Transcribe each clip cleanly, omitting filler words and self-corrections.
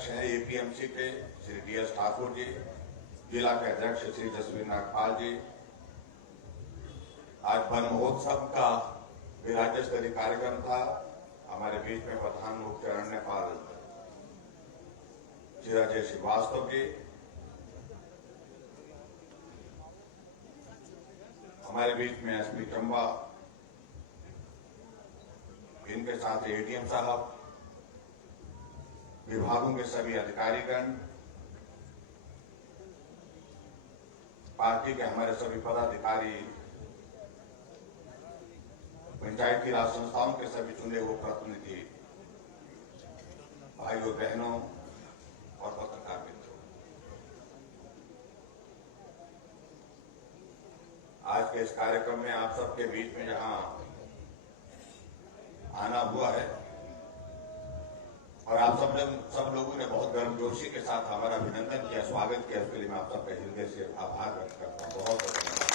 अध्यक्ष हैं एपीएमसी के श्री डी.एस. ठाकुर जी, जिला के अध्यक्ष श्री जसवीर नागपाल जी। आज वन महोत्सव का भी राज्य स्तरीय कार्यक्रम था। हमारे बीच में प्रधान मुख्य अरण्यपाल श्री अजय श्रीवास्तव जी, हमारे बीच में एसपी चंबा, इनके साथ एडीएम साहब, विभागों के सभी अधिकारीगण, पार्टी के हमारे सभी पदाधिकारी, पंचायती राज संस्थाओं के सभी चुने हुए प्रतिनिधि, भाइयों बहनों और पत्रकार मित्रों, आज के इस कार्यक्रम में आप सबके बीच में जहां आना हुआ है और आप सब लोगों ने बहुत गर्मजोशी के साथ हमारा अभिनंदन किया, स्वागत किया, उसके लिए मैं आप सबका हृदय से आभार व्यक्त करता हूं। बहुत बहुत धन्यवाद।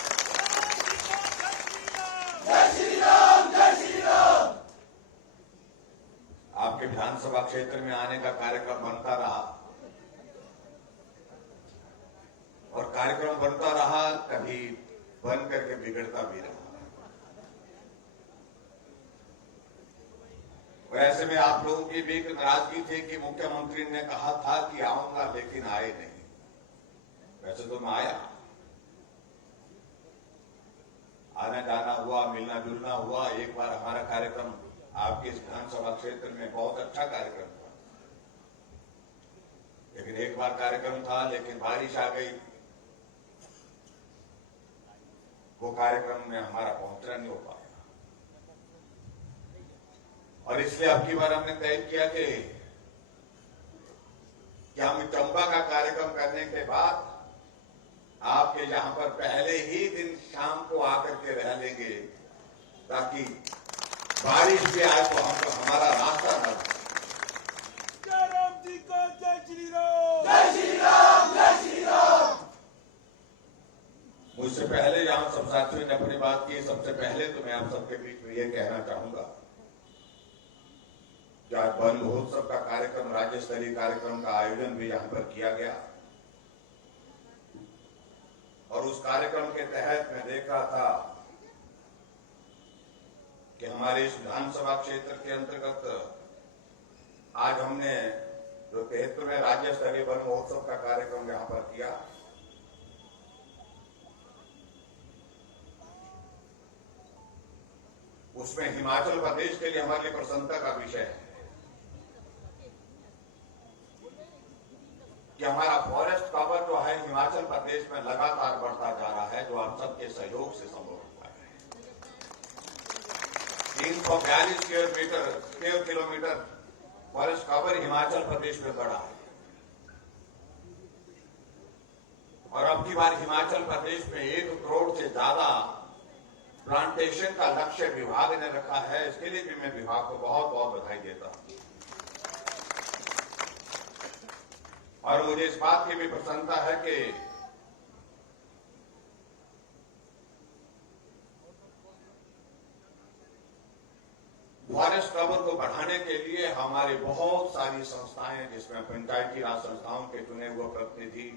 आपके विधानसभा क्षेत्र में आने का कार्यक्रम बनता रहा और कार्यक्रम बनता रहा, कभी बन करके बिगड़ता भी रहा। ऐसे में आप लोगों की भी एक नाराजगी थी कि मुख्यमंत्री ने कहा था कि आऊंगा लेकिन आए नहीं। वैसे तो मैं आया, आना जाना हुआ, मिलना जुलना हुआ। एक बार हमारा कार्यक्रम आपके इस विधानसभा क्षेत्र में बहुत अच्छा कार्यक्रम था, लेकिन एक बार कार्यक्रम था लेकिन बारिश आ गई, वो कार्यक्रम में हमारा पहुंचना नहीं हो पाया। और इसलिए अब की बार हमने तय किया कि हम चंबा का कार्यक्रम करने के बाद आपके यहां पर पहले ही दिन शाम को आकर के रह लेंगे, ताकि बारिश भी आए तो हमको हमारा रास्ता न। जय राम जी का जय श्री राम, जय श्री राम, जय श्री राम। मुझसे पहले यहां सब साथियों ने अपनी बात की, सबसे पहले तो मैं आप सबके बीच में ये कहना चाहूंगा कि आज वन महोत्सव का कार्यक्रम, राज्य स्तरीय कार्यक्रम का आयोजन भी यहां पर किया गया और उस कार्यक्रम के तहत मैं देख रहा था कि हमारे इस विधानसभा क्षेत्र के अंतर्गत आज हमने जो 73वें राज्य स्तरीय वन महोत्सव का कार्यक्रम यहां पर किया, उसमें हिमाचल प्रदेश के लिए हमारे लिए प्रसन्नता का विषय है कि हमारा फॉरेस्ट कवर जो है हिमाचल प्रदेश में लगातार बढ़ता जा रहा है, जो आप सबके सहयोग से संभव हुआ है। 342 square kilometre forest cover Himachal Pradesh में बढ़ा है और अब की बार हिमाचल प्रदेश में 1 करोड़ से ज्यादा प्लांटेशन का लक्ष्य विभाग ने रखा है। इसके लिए भी मैं विभाग को बहुत बहुत बधाई देता हूं और मुझे इस बात की भी प्रसन्नता है कि फॉरेस्ट कवर को बढ़ाने के लिए हमारी बहुत सारी संस्थाएं, जिसमें पंचायती राज संस्थाओं के चुने हुए प्रतिनिधि,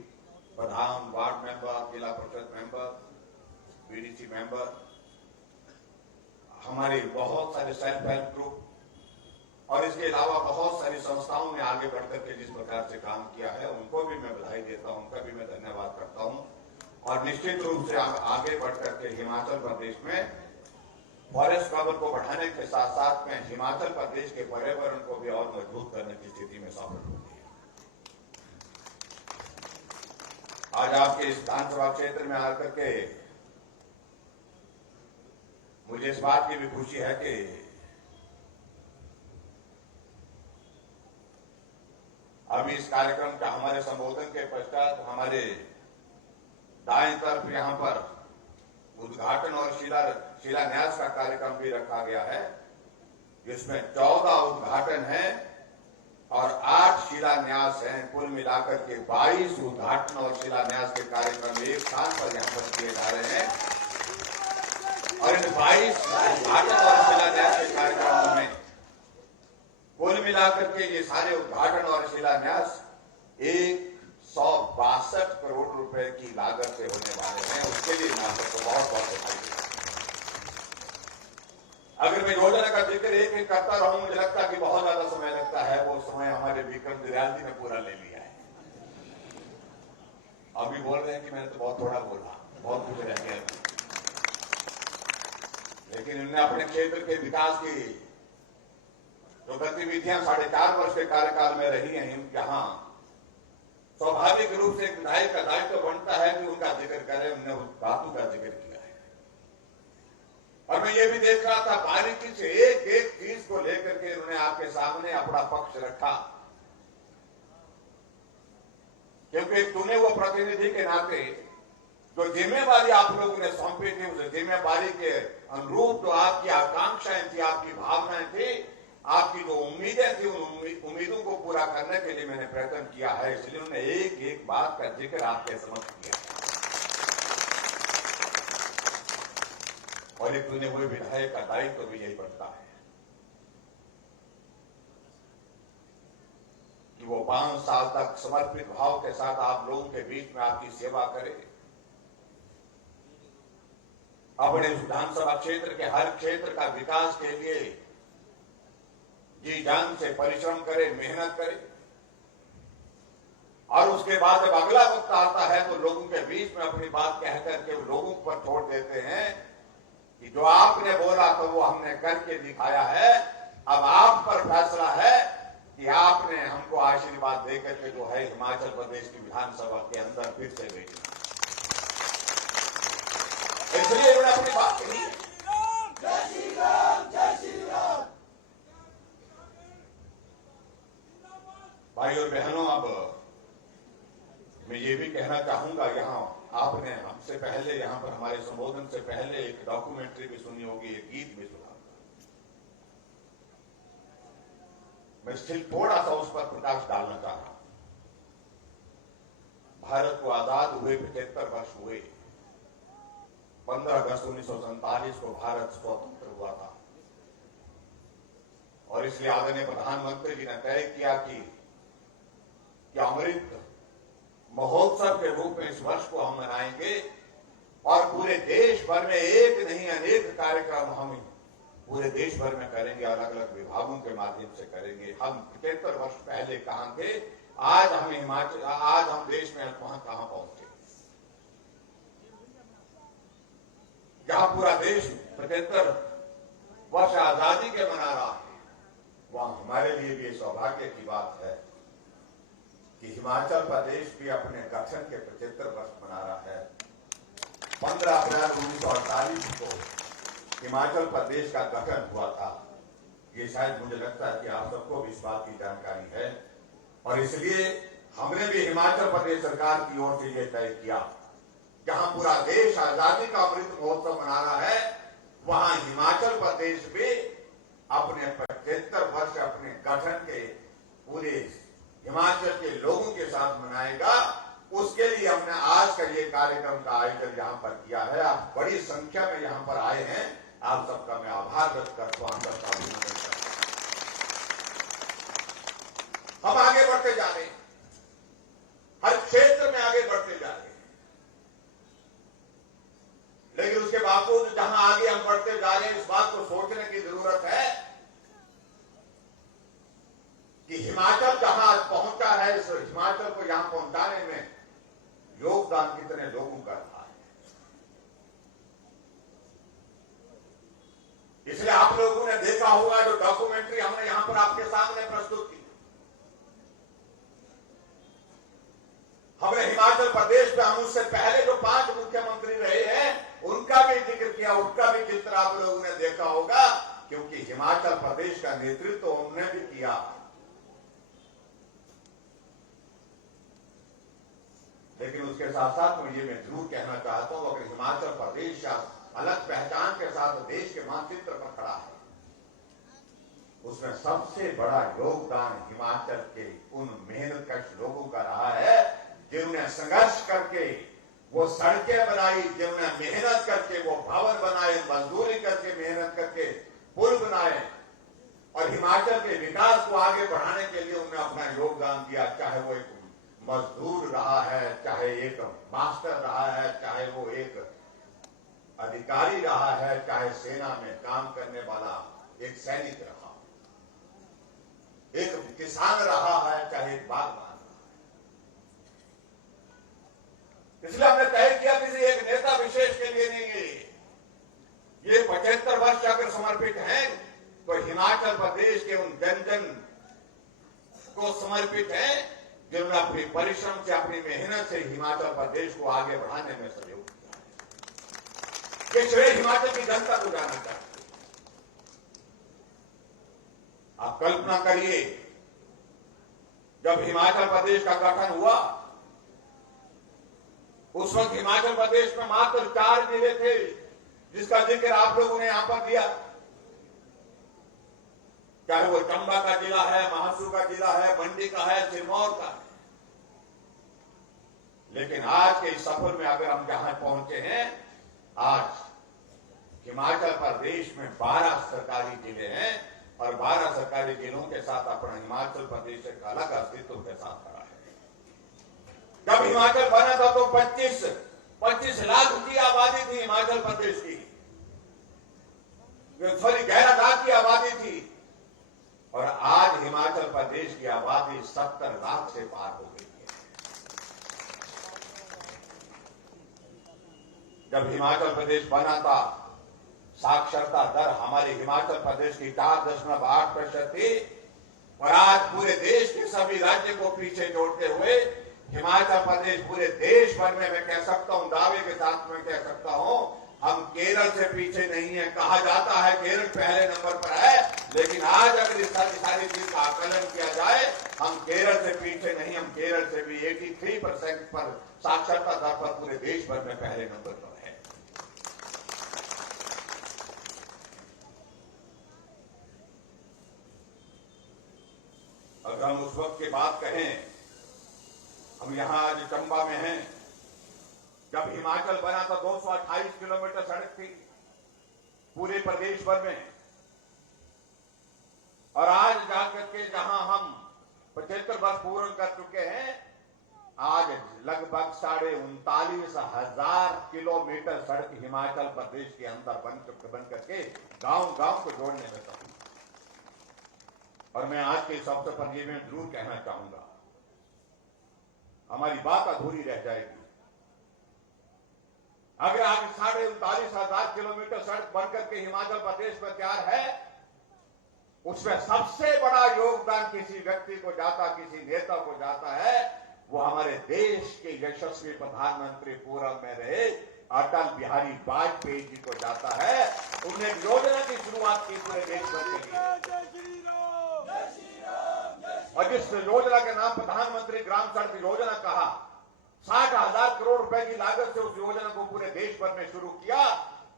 प्रधान, वार्ड मेंबर, जिला परिषद मेंबर, बीडीसी मेंबर, हमारे बहुत सारे सेल्फ हेल्प ग्रुप और इसके अलावा बहुत सारी संस्थाओं ने आगे बढ़कर के जिस प्रकार से काम किया है, उनको भी मैं बधाई देता हूं, उनका भी मैं धन्यवाद करता हूं। और निश्चित रूप से आगे बढ़कर के हिमाचल प्रदेश में फॉरेस्ट कवर को बढ़ाने के साथ साथ में हिमाचल प्रदेश के पर्यावरण को भी और मजबूत करने की स्थिति में सफल होगी। आज आपके इस विधानसभा क्षेत्र में आकर के मुझे इस बात की भी खुशी है कि अभी इस कार्यक्रम का हमारे संबोधन के पश्चात हमारे दाएं तरफ यहां पर उद्घाटन और शिलान्यास का कार्यक्रम भी रखा गया है, जिसमें 14 उद्घाटन है और 8 शिलान्यास हैं। कुल मिलाकर के 22 उद्घाटन और शिलान्यास के कार्यक्रम एक स्थान पर यहां पर किए जा रहे हैं और इन 22 उद्घाटन और शिलान्यास के कार्यक्रमों में कुल मिलाकर के ये सारे उद्घाटन और शिलान्यास 162 करोड़ रुपए की लागत से होने वाले हैं। उसके लिए मैं आपको बहुत बहुत बधाई देता हूं। अगर मैं योजना का जिक्र एक एक करता रहूं, मुझे लगता है कि बहुत ज्यादा समय लगता है। वो समय हमारे विक्रम दयाल जी ने पूरा ले लिया है। अभी बोल रहे हैं कि मैंने तो बहुत थोड़ा बोला, बहुत कुछ रह गया, लेकिन इन्होंने अपने क्षेत्र के विकास की जो गतिविधियां 4.5 वर्ष के कार्यकाल में रही हैं, जहां स्वाभाविक रूप से एक विधायक का दायित्व बनता है कि उनका जिक्र करें, उन्होंने उस धातु का जिक्र किया है। और मैं ये भी देख रहा था, बारीकी से एक एक चीज को लेकर के उन्होंने आपके सामने अपना पक्ष रखा, क्योंकि एक चुने हुए प्रतिनिधि के नाते जो जिम्मेवारी आप लोगों ने सौंपी थी, उस जिम्मेवारी के अनुरूप जो आपकी आकांक्षाएं थी, आपकी भावनाएं थी, आपकी जो उम्मीदें थी, उन उम्मीदों को पूरा करने के लिए मैंने प्रयत्न किया है। इसलिए उन्होंने एक एक बात का जिक्र आपके समक्ष किया और एक चुने हुए विधायक का दायित्व भी यही बनता है कि वो 5 साल तक समर्पित भाव के साथ आप लोगों के बीच में आपकी सेवा करे, अपने विधानसभा क्षेत्र के हर क्षेत्र का विकास के लिए जी जान से परिश्रम करे, मेहनत करे, और उसके बाद जब अगला वक्त आता है तो लोगों के बीच में अपनी बात कह करके लोगों पर छोड़ देते हैं कि जो आपने बोला तो वो हमने करके दिखाया है। अब आप पर फैसला है कि आपने हमको आशीर्वाद देकर के जो है हिमाचल प्रदेश की विधानसभा के अंदर फिर से भेजना। इसलिए उन्होंने अपनी बात कही। जय श्री राम, जय श्री राम। भाई और बहनों, अब मैं ये भी कहना चाहूंगा, यहाँ आपने हमसे पहले, यहाँ पर हमारे संबोधन से पहले एक डॉक्यूमेंट्री भी सुनी होगी, एक गीत भी सुना। मैं स्टिल थोड़ा सा उस पर प्रकाश डालना चाह रहा हूं। भारत को आजाद हुए 75 वर्ष हुए। 15 अगस्त 1947 को भारत स्वतंत्र हुआ था और इसलिए आदरणीय प्रधानमंत्री जी ने तय किया कि अमृत महोत्सव के रूप में इस वर्ष को हम मनाएंगे और पूरे देश भर में एक नहीं अनेक कार्यक्रम हम पूरे देश भर में करेंगे, अलग अलग विभागों के माध्यम से करेंगे। हम 75 वर्ष पहले कहां थे, आज हम हिमाचल, आज हम देश में वहां कहां पहुंचे। जहां पूरा देश 75 वर्ष आजादी के मना रहा है, वहां हमारे लिए भी सौभाग्य की बात है कि हिमाचल प्रदेश भी अपने गठन के 75 वर्ष मना रहा है। 15 अप्रैल 1948 को हिमाचल प्रदेश का गठन हुआ था। ये शायद मुझे लगता है कि आप सबको भी इस बात की जानकारी है और इसलिए हमने भी हिमाचल प्रदेश सरकार की ओर से यह तय किया, जहां पूरा देश आजादी का अमृत महोत्सव मना रहा है, वहां हिमाचल प्रदेश भी अपने 75 वर्ष अपने गठन के पूरे हिमाचल के लोगों के साथ मनाएगा। उसके लिए हमने आज का ये कार्यक्रम का आयोजन यहाँ पर किया है। आप बड़ी संख्या में यहाँ पर आए हैं, आप सबका मैं आभार व्यक्त करता हूं, सबका अभिनंदन करता हूं। हम आगे बढ़ते जा रहे हैं, हर क्षेत्र में आगे बढ़ते जा रहे हैं, लेकिन उसके बावजूद जहां आगे हम बढ़ते जा रहे हैं, इस बात को सोचने की जरूरत है कि हिमाचल जहां आज पहुंचा है, इस हिमाचल को यहां पहुंचाने में योगदान कितने लोगों का रहा है। इसलिए आप लोगों ने देखा होगा जो डॉक्यूमेंट्री हमने यहां पर आपके सामने प्रस्तुत की, हमने हिमाचल प्रदेश में हम उससे पहले जो 5 मुख्यमंत्री रहे हैं उनका भी जिक्र किया, उनका भी चित्र आप लोगों ने देखा होगा, क्योंकि हिमाचल प्रदेश का नेतृत्व तो उन्होंने भी किया। लेकिन उसके साथ साथ मैं जरूर कहना चाहता हूं, अगर हिमाचल प्रदेश अलग पहचान के साथ देश के मानचित्र पर खड़ा है, उसमें सबसे बड़ा योगदान हिमाचल के उन मेहनतकश लोगों का रहा है, जिन्होंने संघर्ष करके वो सड़कें बनाई, जिन्होंने मेहनत करके वो भवन बनाए, मजदूरी करके मेहनत करके पुल बनाए और हिमाचल के विकास को आगे बढ़ाने के लिए उन्होंने अपना योगदान दिया, चाहे वो एक मजदूर रहा है, चाहे एक मास्टर रहा है, चाहे वो एक अधिकारी रहा है, चाहे सेना में काम करने वाला एक सैनिक रहा, एक किसान रहा है, चाहे एक बागवान रहा है। इसलिए हमने तय किया किसी एक नेता विशेष के लिए नहीं है, ये 75 वर्ष अगर समर्पित हैं तो हिमाचल प्रदेश के उन जन जन को समर्पित है जिन्होंने अपनी परिश्रम से, अपनी मेहनत से हिमाचल प्रदेश को आगे बढ़ाने में सहयोग किया। ये श्रेय हिमाचल की जनता को जाना चाहिए। आप कल्पना करिए, जब हिमाचल प्रदेश का गठन हुआ उस वक्त हिमाचल प्रदेश में मात्र 4 जिले थे, जिसका जिक्र आप लोगों ने यहां पर दिया। चाहे वो चंबा का जिला है, महासू का जिला है, मंडी का है, सिरमौर का है। लेकिन आज के इस सफर में अगर हम जहां पहुंचे हैं, आज हिमाचल प्रदेश में 12 सरकारी जिले हैं और 12 सरकारी जिलों के साथ अपना हिमाचल प्रदेश एक अलग अस्तित्व के साथ खड़ा है। जब हिमाचल बना था तो 25 लाख की आबादी थी हिमाचल प्रदेश की, सॉरी 11 लाख की आबादी थी, और आज हिमाचल प्रदेश की आबादी 70 लाख से पार हो गई है। जब हिमाचल प्रदेश बना था, साक्षरता दर हमारे हिमाचल प्रदेश की 4.8% थी, और आज पूरे देश के सभी राज्य को पीछे जोड़ते हुए हिमाचल प्रदेश पूरे देश भर में, मैं कह सकता हूं, दावे के साथ मैं कह सकता हूं, हम केरल से पीछे नहीं है। कहा जाता है केरल पहले नंबर पर है, लेकिन आज अगर इस सारी चीज का आकलन किया जाए, हम केरल से पीछे नहीं, हम केरल से भी 83% पर साक्षरता दर पर पूरे देश भर में पहले नंबर पर है। अगर हम उस वक्त की बात कहें, हम यहां आज चंबा में हैं, जब हिमाचल बना था 228 किलोमीटर सड़क थी पूरे प्रदेश भर में, और आज जाकर के जहां हम 75 वर्ष पूर्ण कर चुके हैं, आज लगभग 39,500 किलोमीटर सड़क हिमाचल प्रदेश के अंदर बन करके गांव-गांव को जोड़ने में सफल। और मैं आज के इस अवसर पर ये मैं जरूर कहना चाहूंगा, हमारी बात अधूरी रह जाएगी अगर आज 39,500 किलोमीटर सड़क बनकर के हिमाचल प्रदेश में तैयार है। उसमें सबसे बड़ा योगदान किसी व्यक्ति को जाता, किसी नेता को जाता है, वो हमारे देश के यशस्वी प्रधानमंत्री पूर्व में रहे अटल बिहारी वाजपेयी जी को जाता है। उन्होंने एक योजना की शुरुआत की पूरे देश भर के लिए, और जिस योजना के नाम प्रधानमंत्री ग्राम सड़क योजना कहा, 60,000 करोड़ रुपए की लागत से उस योजना को पूरे देश भर में शुरू किया,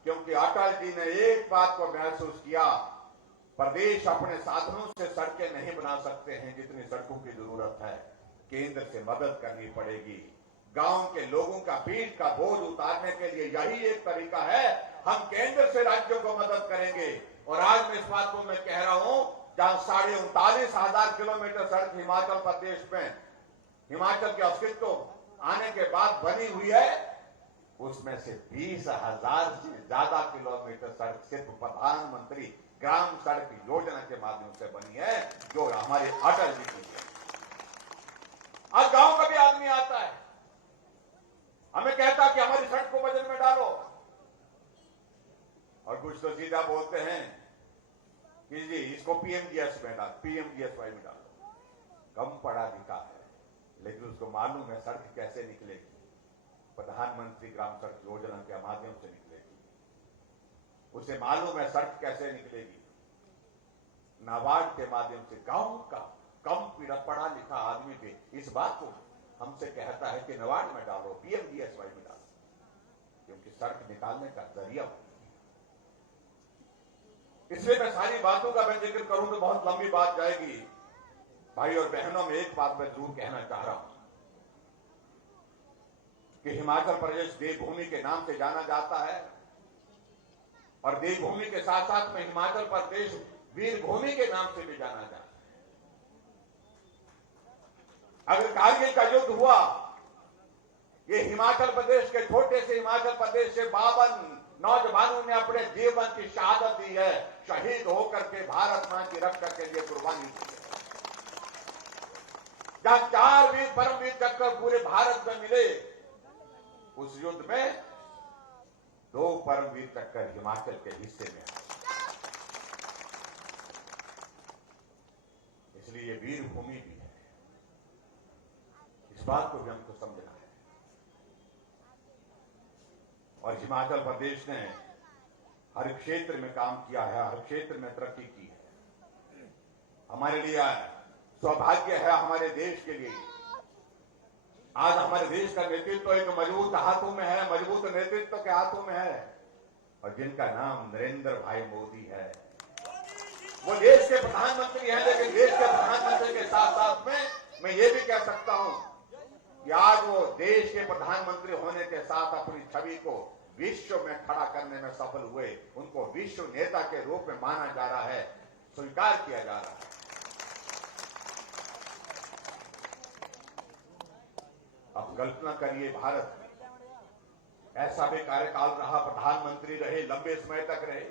क्योंकि अटल जी ने एक बात को महसूस किया, प्रदेश अपने साधनों से सड़कें नहीं बना सकते हैं जितनी सड़कों की जरूरत है, केंद्र से मदद करनी पड़ेगी। गांव के लोगों का पीठ का बोझ उतारने के लिए यही एक तरीका है, हम केंद्र से राज्यों को मदद करेंगे। और आज मैं इस बात को मैं कह रहा हूं, जहां 39,500 किलोमीटर सड़क हिमाचल प्रदेश में, हिमाचल के अस्तित्व आने के बाद बनी हुई है, उसमें से 20,000 से ज्यादा किलोमीटर सड़क सिर्फ प्रधानमंत्री ग्राम सड़क योजना के माध्यम से बनी है, जो हमारे अटल जी की है। आज गांव का भी आदमी आता है, हमें कहता कि हमारी सड़क को बजट में डालो, और कुछ तो सीधा बोलते हैं कि जी इसको पीएमजीएस में पीएमजीएसवाई में डालो। कम पढ़ा लिखा है, लेकिन उसको मालूम है सड़क कैसे निकलेगी, प्रधानमंत्री ग्राम सड़क योजना के माध्यम से निकलेगी। उसे मालूम है सड़क कैसे निकलेगी, नाबार्ड के माध्यम से। गांव का कम पढ़ा लिखा आदमी भी इस बात को हमसे कहता है कि नाबार्ड में डालो, पीएमजीएसवाई में डालो, क्योंकि सड़क निकालने का जरिया हो। इसलिए मैं सारी बातों का मैं जिक्र करूं तो बहुत लंबी बात जाएगी। भाई और बहनों में एक बात मैं जरूर कहना चाह रहा हूं कि हिमाचल प्रदेश देवभूमि के नाम से जाना जाता है, और देवभूमि के साथ साथ में हिमाचल प्रदेश वीर भूमि के नाम से भी जाना जाता है। अगर कारगिल का युद्ध हुआ, ये हिमाचल प्रदेश के छोटे से हिमाचल प्रदेश से 52 नौजवानों ने अपने जीवन की शहादत दी है, शहीद होकर के भारत मां की रक्षा के लिए कुर्बानी दी है। जहां 4 वीर परमवीर चक्र पूरे भारत में मिले, उस युद्ध में 2 परमवीर चक्र हिमाचल के हिस्से में आए। इसलिए ये वीर भूमि भी है, इस बात को भी हमको समझना है। और हिमाचल प्रदेश ने हर क्षेत्र में काम किया है, हर क्षेत्र में तरक्की की है। हमारे लिए सौभाग्य है, हमारे देश के लिए आज हमारे देश का नेतृत्व एक मजबूत हाथों में है, मजबूत नेतृत्व के हाथों में है, और जिनका नाम नरेंद्र भाई मोदी है। वो देश के प्रधानमंत्री हैं, लेकिन देश के प्रधानमंत्री के साथ साथ में मैं ये भी कह सकता हूं कि आज वो देश के प्रधानमंत्री होने के साथ अपनी छवि को विश्व में खड़ा करने में सफल हुए। उनको विश्व नेता के रूप में माना जा रहा है, स्वीकार किया जा रहा है। अब कल्पना करिए, भारत ऐसा भी कार्यकाल रहा, प्रधानमंत्री रहे, लंबे समय तक रहे,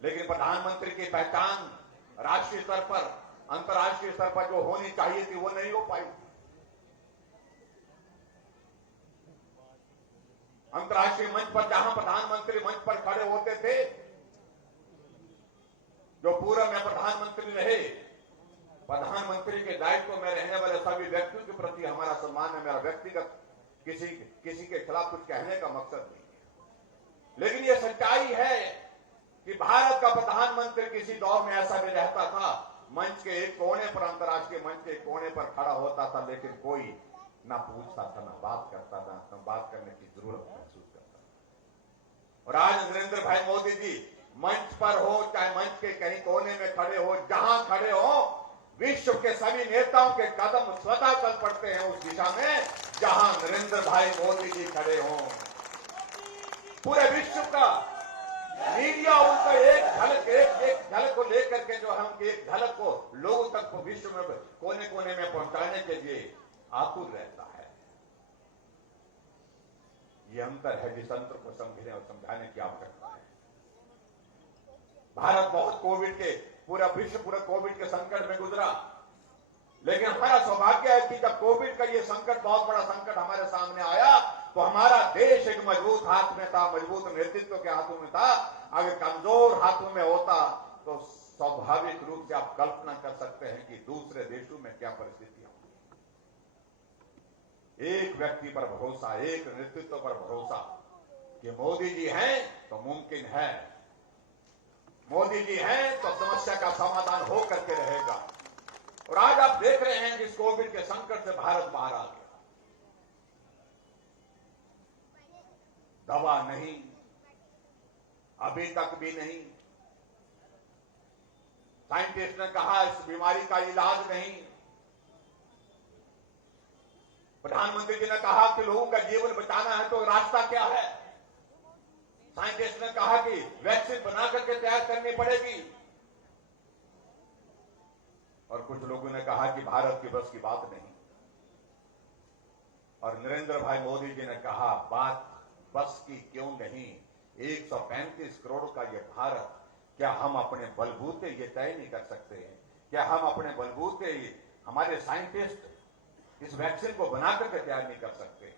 लेकिन प्रधानमंत्री की पहचान राष्ट्रीय स्तर पर, अंतर्राष्ट्रीय स्तर पर जो होनी चाहिए थी वो नहीं हो पाई। अंतर्राष्ट्रीय मंच पर जहां प्रधानमंत्री मंच पर खड़े होते थे, जो पूर्व में प्रधानमंत्री रहे, प्रधानमंत्री के दायित्व में रहने वाले सभी व्यक्तियों के प्रति हमारा सम्मान है। मेरा व्यक्तिगत किसी के खिलाफ कुछ कहने का मकसद नहीं है, लेकिन यह सच्चाई है कि भारत का प्रधानमंत्री किसी दौर में ऐसा भी रहता था, मंच के एक कोने पर, अंतर्राष्ट्रीय मंच के एक कोने पर खड़ा होता था, लेकिन कोई ना पूछता था, ना बात करता था, ना बात करने की जरूरत महसूस करता था। और आज नरेंद्र भाई मोदी जी मंच पर हो, चाहे मंच के कहीं कोने में खड़े हो, जहां खड़े हो, विश्व के सभी नेताओं के कदम स्वतः चल पड़ते हैं उस दिशा में जहां नरेंद्र भाई मोदी जी खड़े हों। पूरे विश्व का मीडिया उनका एक झलक को लेकर के, जो हम एक झलक को लोगों तक को विश्व में कोने कोने में पहुंचाने के लिए आतुर रहता है। ये अंतर है जिस अंतर को समझने और समझाने की आवश्यकता है। भारत बहुत पूरा विश्व कोविड के संकट में गुजरा, लेकिन हमारा सौभाग्य है कि जब कोविड का ये संकट, बहुत बड़ा संकट हमारे सामने आया, तो हमारा देश एक मजबूत हाथ में था, मजबूत नेतृत्व के हाथों में था। अगर कमजोर हाथों में होता तो स्वाभाविक रूप से आप कल्पना कर सकते हैं कि दूसरे देशों में क्या परिस्थितियां होंगी। एक व्यक्ति पर भरोसा, एक नेतृत्व पर भरोसा कि मोदी जी हैं तो मुमकिन है, मोदी जी हैं तो समस्या का समाधान हो करके रहेगा। और आज आप देख रहे हैं कि इस कोविड के संकट से भारत बाहर आ गया। दवा नहीं, अभी तक भी नहीं। साइंटिस्ट ने कहा इस बीमारी का इलाज नहीं। प्रधानमंत्री जी ने कहा कि लोगों का जीवन बचाना है तो रास्ता क्या है। साइंटिस्ट ने कहा कि वैक्सीन बना करके तैयार करनी पड़ेगी, और कुछ लोगों ने कहा कि भारत की बस की बात नहीं। और नरेंद्र भाई मोदी जी ने कहा बात बस की क्यों नहीं, 135 करोड़ का ये भारत, क्या हम अपने बलबूते ये तय नहीं कर सकते हैं? क्या हम अपने बलबूते, हमारे साइंटिस्ट इस वैक्सीन को बना करके तैयार नहीं कर सकते?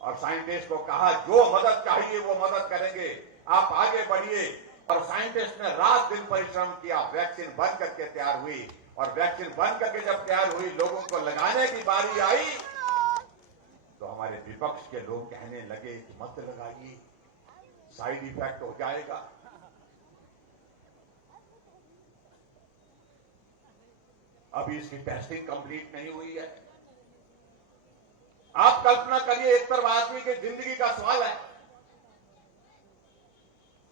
और साइंटिस्ट को कहा जो मदद चाहिए वो मदद करेंगे, आप आगे बढ़िए। और साइंटिस्ट ने रात दिन परिश्रम किया, वैक्सीन बन करके तैयार हुई। और वैक्सीन बन करके जब तैयार हुई, लोगों को लगाने की बारी आई, तो हमारे विपक्ष के लोग कहने लगे कि मत लगाइए, साइड इफेक्ट हो जाएगा। अभी इसकी टेस्टिंग कंप्लीट नहीं हुई है। आप कल्पना करिए, एक तरफ आदमी की जिंदगी का सवाल है,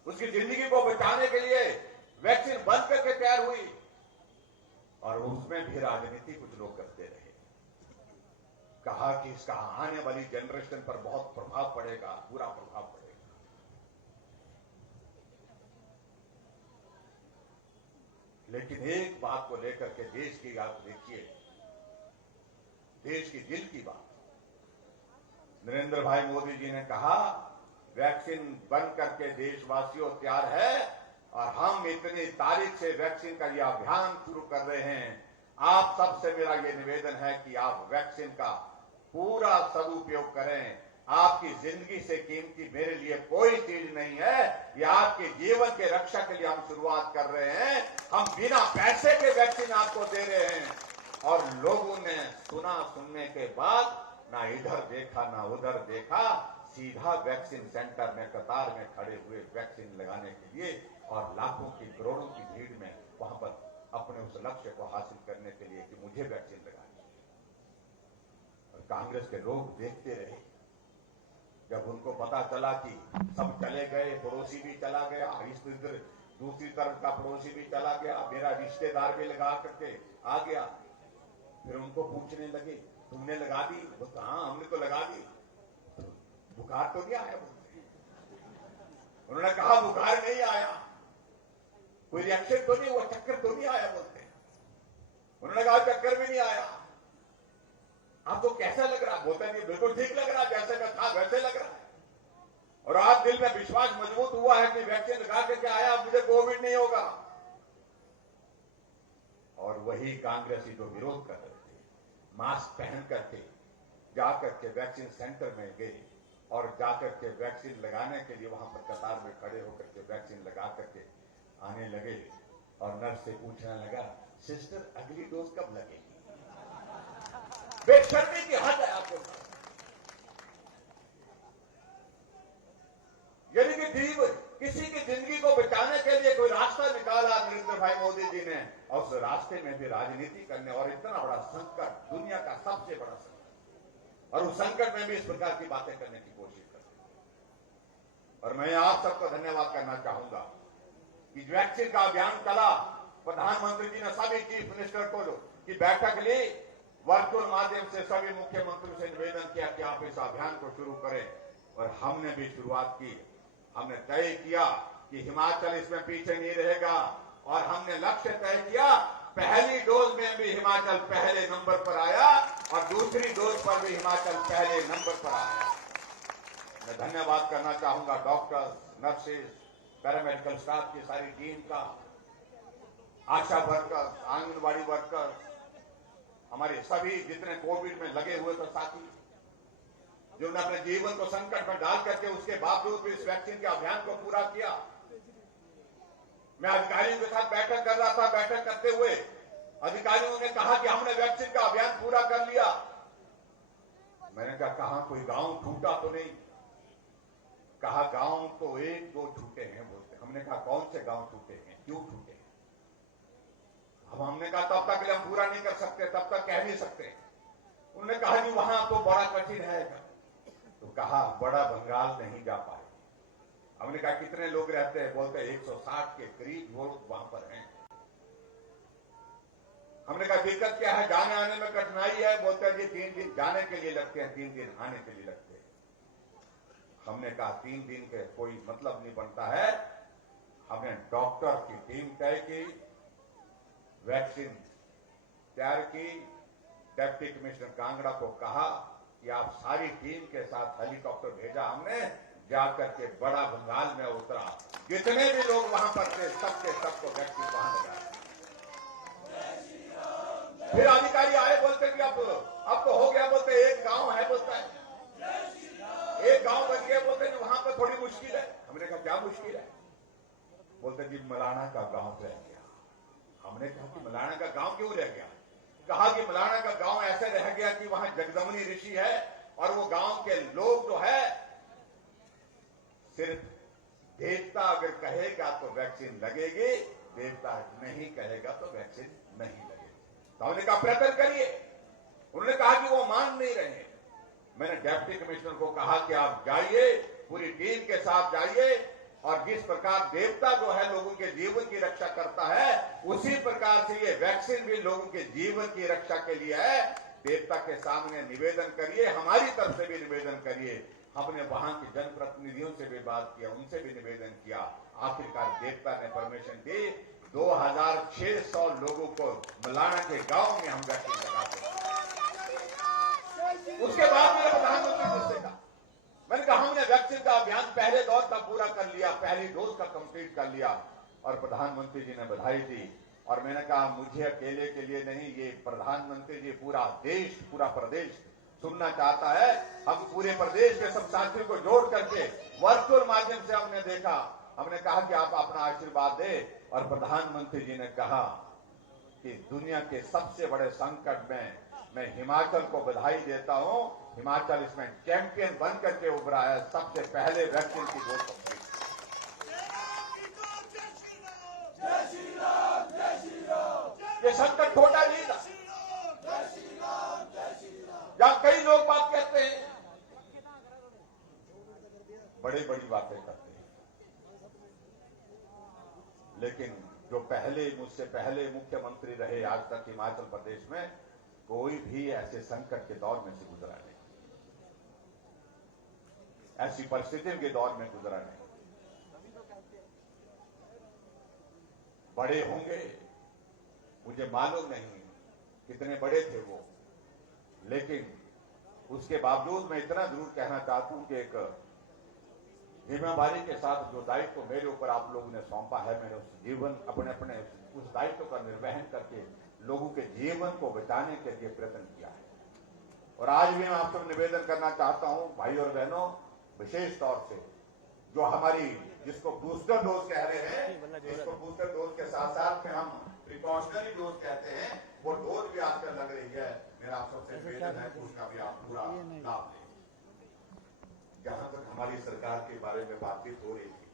उसकी जिंदगी को बचाने के लिए वैक्सीन बन करके तैयार हुई, और उसमें भी राजनीति कुछ लोग करते रहे। कहा कि इसका आने वाली जनरेशन पर बहुत प्रभाव पड़ेगा, बुरा प्रभाव पड़ेगा। लेकिन एक बात को लेकर के देश की आप देखिए, देश की दिल की बात, नरेंद्र भाई मोदी जी ने कहा वैक्सीन बन करके देशवासियों तैयार है और हम इतनी तारीख से वैक्सीन का यह अभियान शुरू कर रहे हैं। आप सबसे मेरा यह निवेदन है कि आप वैक्सीन का पूरा सदुपयोग करें। आपकी जिंदगी से कीमती मेरे लिए कोई चीज नहीं है। यह आपके जीवन के रक्षा के लिए हम शुरुआत कर रहे हैं। हम बिना पैसे के वैक्सीन आपको दे रहे हैं। और लोगों ने सुनने के बाद ना इधर देखा ना उधर देखा, सीधा वैक्सीन सेंटर में कतार में खड़े हुए वैक्सीन लगाने के लिए और लाखों की करोड़ों की भीड़ में वहां पर अपने उस लक्ष्य को हासिल करने के लिए कि मुझे वैक्सीन लगानी है। और कांग्रेस के लोग देखते रहे। जब उनको पता चला कि सब चले गए, पड़ोसी भी चला गया, इधर दूसरी तरफ का पड़ोसी भी चला गया, मेरा रिश्तेदार भी लगा करके आ गया, फिर उनको पूछने लगे तुमने लगा दी? बोलते हाँ हमने तो लगा दी। बुखार तो नहीं आया? बोलते उन्होंने कहा बुखार नहीं आया, कोई रिएक्शन तो नहीं हुआ, चक्कर तो नहीं आया? बोलते उन्होंने कहा चक्कर भी नहीं आया। आपको कैसा लग रहा? बोलते नहीं बिल्कुल ठीक लग रहा, जैसे मैं था वैसे लग रहा है। और आज दिल में विश्वास मजबूत हुआ है कि वैक्सीन लगा करके आया, मुझे कोविड नहीं होगा। और वही कांग्रेसी जो विरोध कर रहे थे, मास्क पहन करके जाकर के वैक्सीन सेंटर में गए और जाकर के वैक्सीन लगाने के लिए वहां पर कतार में खड़े होकर के वैक्सीन लगा करके आने लगे और नर्स से पूछने लगा सिस्टर अगली डोज कब लगेगी? बेशर्मी की हद है आपके पास। यानी कि किसी की जिंदगी को बचाने के लिए कोई रास्ता निकाला नरेंद्र भाई मोदी जी ने, और उस रास्ते में भी राजनीति करने और इतना बड़ा संकट, दुनिया का सबसे बड़ा संकट, और उस संकट में भी इस प्रकार की बातें करने की कोशिश करते हैं। और मैं आप सबको धन्यवाद करना चाहूंगा कि वैक्सीन का अभियान चला, प्रधानमंत्री जी ने सभी चीफ मिनिस्टर को की बैठक ली, वर्चुअल माध्यम से सभी मुख्यमंत्रियों से निवेदन किया कि आप इस अभियान को शुरू करें, और हमने भी शुरुआत की। हमने तय किया कि हिमाचल इसमें पीछे नहीं रहेगा, और हमने लक्ष्य तय किया पहली डोज में भी हिमाचल पहले नंबर पर आया और दूसरी डोज पर भी हिमाचल पहले नंबर पर आया। मैं धन्यवाद करना चाहूंगा डॉक्टर्स, नर्सेज, पैरामेडिकल स्टाफ की सारी टीम का, आशा वर्कर्स, आंगनबाड़ी वर्कर्स, हमारे सभी जितने कोविड में लगे हुए थे साथी, जिन्होंने अपने जीवन को संकट में डाल करके उसके बावजूद भी इस वैक्सीन के अभियान को पूरा किया। मैं अधिकारियों के साथ बैठक कर रहा था, बैठक करते हुए अधिकारियों ने कहा कि हमने वैक्सीन का अभियान पूरा कर लिया। मैंने कहा कोई गांव छूटा तो नहीं? कहा गांव तो एक दो छूटे हैं। बोलते हमने कहा कौन से गांव छूटे हैं, क्यों छूटे हैं? अब हमने कहा तब तक हम पूरा नहीं कर सकते, तब तक कह नहीं सकते। उन्होंने कहा कि वहां तो बड़ा कठिन है। तो कहा बड़ा बंगाल नहीं जा पाए। हमने कहा कितने लोग रहते हैं? बोलते 160 के करीब लोग वहां पर हैं। हमने कहा दिक्कत क्या है? जाने आने में कठिनाई है। बोलते हैं जी 3 दिन जाने के लिए लगते हैं, 3 दिन आने के लिए लगते हैं। हमने कहा 3 दिन के कोई मतलब नहीं बनता है। हमने डॉक्टर की टीम तय की, वैक्सीन तैयार की, डिप्टी कमिश्नर कांगड़ा को कहा कि आप सारी टीम के साथ हेलीकॉप्टर भेजा हमने, जाकर के बड़ा बंगाल में उतरा, जितने भी लोग वहां पर थे सबके सबको वैक्सीन वहां लगाया। फिर अधिकारी आए, बोलते कि अब तो हो गया। बोलते एक गांव है, बोलता है एक गांव बच गया। बोलते कि वहां पर थोड़ी मुश्किल है। हमने कहा क्या मुश्किल है? बोलते जी मलाना का गांव रह गया। हमने कहा कि मलाना का गांव क्यों रह गया? कहा कि मलाना का गांव ऐसे रह गया कि वहां जगदम्बनी ऋषि है, और वो गांव के लोग जो है सिर्फ देवता अगर कहेगा तो वैक्सीन लगेगी, देवता नहीं कहेगा तो वैक्सीन नहीं लगेगी। तो हमने कहा प्रयत्न करिए। उन्होंने कहा कि वो मान नहीं रहे। मैंने डिप्टी कमिश्नर को कहा कि आप जाइए, पूरी टीम के साथ जाइए, और जिस प्रकार देवता जो है लोगों के जीवन की रक्षा करता है, उसी प्रकार से ये वैक्सीन भी लोगों के जीवन की रक्षा के लिए है। देवता के सामने निवेदन करिए, हमारी तरफ से भी निवेदन करिए। हमने वहां के जनप्रतिनिधियों से भी बात किया, उनसे भी निवेदन किया। आखिरकार देवता ने परमिशन दी। 2600 लोगों को मलाना के गांव में हम वैक्सीन लगाते हैं। उसके बाद मेरे प्रधानमंत्री मुझसे कहा, मैंने कहा हमने वैक्सीन का अभियान पहले दौर का पूरा कर लिया, पहली डोज का कंप्लीट कर लिया, और प्रधानमंत्री जी ने बधाई दी। और मैंने कहा मुझे अकेले के लिए नहीं, ये प्रधानमंत्री जी पूरा देश, पूरा प्रदेश सुनना चाहता है। हम पूरे प्रदेश के सब साथियों को जोड़ करके वर्चुअल माध्यम से हमने देखा, हमने कहा कि आप अपना आशीर्वाद दे। और प्रधानमंत्री जी ने कहा कि दुनिया के सबसे बड़े संकट में मैं हिमाचल को बधाई देता हूं, हिमाचल इसमें चैंपियन बन करके उभरा है, सबसे पहले वैक्सीन की डोज कंप्लीट। ये संकट छोटा नहीं था। जहां कई लोग बात कहते हैं, बड़ी बड़ी बातें करते हैं, लेकिन जो पहले मुझसे पहले मुख्यमंत्री रहे आज तक हिमाचल प्रदेश में, कोई भी ऐसे संकट के दौर में से गुजरा नहीं, ऐसी परिस्थितियों के दौर में गुजरा नहीं। बड़े होंगे, मुझे मालूम नहीं कितने बड़े थे वो, लेकिन उसके बावजूद मैं इतना जरूर कहना चाहता हूं कि एक जिम्मेदारी के साथ जो दायित्व मेरे ऊपर आप लोगों ने सौंपा है, मैंने उस जीवन अपने अपने उस दायित्व का निर्वहन करके लोगों के जीवन को बचाने के लिए प्रयत्न किया है। और आज भी मैं आपसे निवेदन करना चाहता हूं भाई और बहनों, विशेष तौर से जो हमारी जिसको बूस्टर डोज कह रहे हैं, जिसको बूस्टर डोज के साथ साथ में हम प्रिकॉशनरी डोज कहते हैं, वो डोज भी आजकल लग रही है। मेरा आप सबसे निवेदन है कि उसका भी आप पूरा लाभ लें। जहां तक हमारी सरकार के बारे में बातचीत हो रही थी,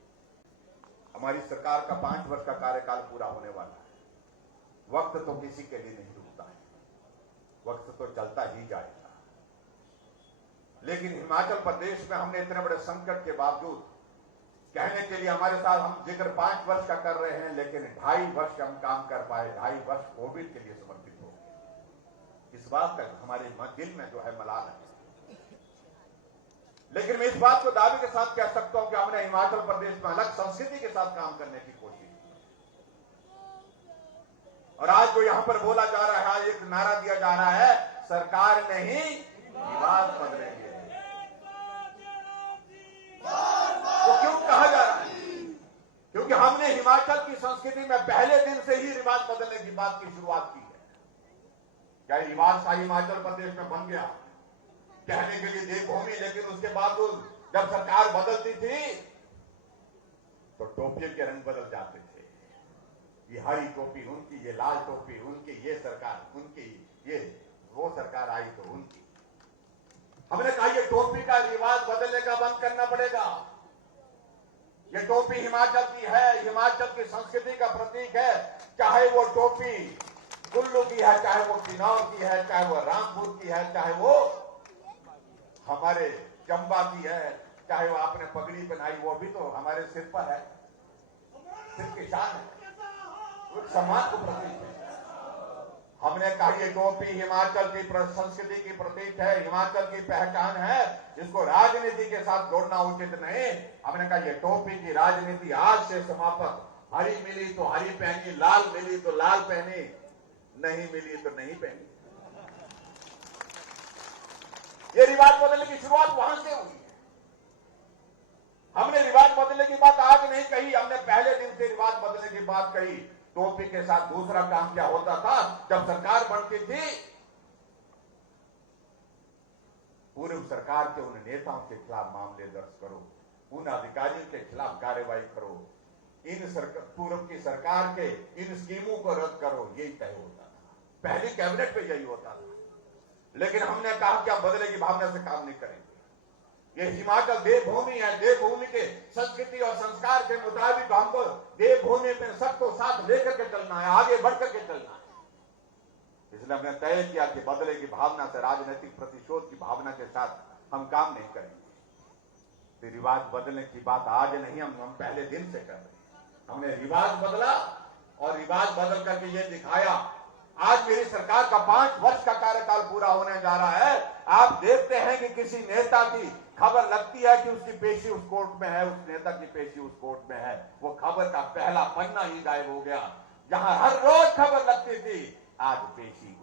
हमारी सरकार का 5 वर्ष का कार्यकाल पूरा होने वाला है। वक्त तो किसी के लिए नहीं रुकता है, वक्त तो चलता ही जाएगा। लेकिन हिमाचल प्रदेश में हमने इतने बड़े संकट के बावजूद, कहने के लिए हमारे साथ हम जिक्र 5 वर्ष का कर रहे हैं, लेकिन 2.5 वर्ष हम काम कर पाए, 2.5 वर्ष कोविड के लिए समर्पित हो गए। इस बात का हमारे दिल में जो है मलाल है। लेकिन मैं इस बात को दावे के साथ कह सकता हूं कि हमने हिमाचल प्रदेश में अलग संस्कृति के साथ काम करने की कोशिश की। और आज जो यहां पर बोला जा रहा है, एक नारा दिया जा रहा है, सरकार नहीं रिवाज बदलेंगे। तो क्यों कहा जा रहा है? क्योंकि हमने हिमाचल की संस्कृति में पहले दिन से ही रिवाज बदलने की बात की शुरुआत की है। क्या रिवाज सा हिमाचल प्रदेश में बन गया कहने के लिए देवभूमि, लेकिन उसके बावजूद जब सरकार बदलती थी तो टोपियों के रंग बदल जाते थे। ये हरी टोपी उनकी, ये लाल टोपी उनकी, ये सरकार उनकी, ये वो सरकार आई तो उनकी। हमने कहा ये टोपी का रिवाज बदलने का बंद करना पड़ेगा। ये टोपी हिमाचल की है, हिमाचल की संस्कृति का प्रतीक है। चाहे वो टोपी कुल्लू की है, चाहे वो किन्नौर की है, चाहे वो रामपुर की है, चाहे वो हमारे चंबा की है, चाहे वो आपने पगड़ी पहनाई वो भी तो हमारे सिर पर है, सिर की शान है, वो समाज को प्रतीक है। हमने कहा ये टोपी हिमाचल की संस्कृति की प्रतीक है, हिमाचल की पहचान है, इसको राजनीति के साथ जोड़ना उचित नहीं। हमने कहा ये टोपी की राजनीति आज से समाप्त। हरी मिली तो हरी पहनी, लाल मिली तो लाल पहनी, नहीं मिली तो नहीं पहनी। ये रिवाज बदलने की शुरुआत वहां से हुई है। हमने रिवाज बदलने की बात आज नहीं कही, हमने पहले दिन से रिवाज बदलने की बात कही। टोपी के साथ दूसरा काम क्या होता था, जब सरकार बनती थी पूर्व सरकार के उन नेताओं के खिलाफ मामले दर्ज करो, उन अधिकारियों के खिलाफ कार्रवाई करो, इन पूर्व की सरकार के इन स्कीमों को रद्द करो, यही तय होता था। पहली कैबिनेट पे यही होता था। लेकिन हमने कहा कि हम बदले की भावना से काम नहीं करेंगे। ये हिमाचल देवभूमि है, देवभूमि के संस्कृति और संस्कार के मुताबिक हमको देवभूमि में सबको साथ लेकर के चलना है, आगे बढ़कर के चलना है। इसलिए हमने तय किया कि बदले की भावना से, राजनीतिक प्रतिशोध की भावना के साथ हम काम नहीं करेंगे। तो रिवाज बदलने की बात आज नहीं, हम पहले दिन से कर रहे हैं। हमने रिवाज बदला और रिवाज बदल करके ये दिखाया। आज मेरी सरकार का 5 वर्ष का कार्यकाल पूरा होने जा रहा है। आप देखते हैं कि किसी नेता की खबर लगती है कि उसकी पेशी उस कोर्ट में है, उस नेता की पेशी उस कोर्ट में है, वो खबर का पहला पन्ना ही गायब हो गया। जहां हर रोज खबर लगती थी, आज पेशी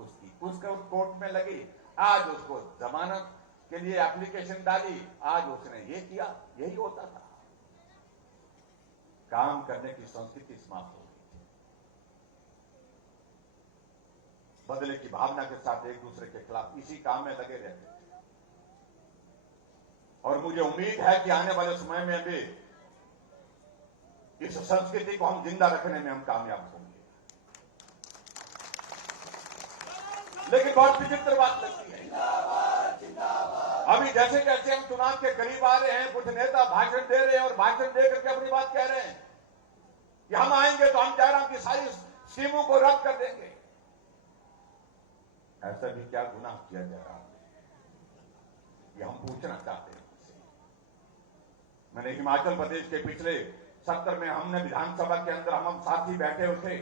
उसका उस कोर्ट में लगी, आज उसको जमानत के लिए एप्लीकेशन डाली, आज उसने ये किया। यही होता था। काम करने की संस्कृति समाप्त हो गई थी। बदले की भावना के साथ एक दूसरे के खिलाफ इसी काम में लगे रहते थे। और मुझे उम्मीद है कि आने वाले समय में भी इस संस्कृति को हम जिंदा रखने में हम कामयाब होंगे। लेकिन बहुत विचित्र बात लगती है, अभी जैसे जैसे हम चुनाव के करीब आ रहे हैं, कुछ नेता भाषण दे रहे हैं और भाषण दे करके अपनी बात कह रहे हैं कि हम आएंगे तो हम जयराम की सारी स्कीमों को रद्द कर देंगे। ऐसा भी क्या गुनाह किया जयराम ने, ये हम पूछना चाहते हैं उनसे। मैंने हिमाचल प्रदेश के पिछले सत्र में हमने विधानसभा के अंदर हम साथी बैठे हुए थे,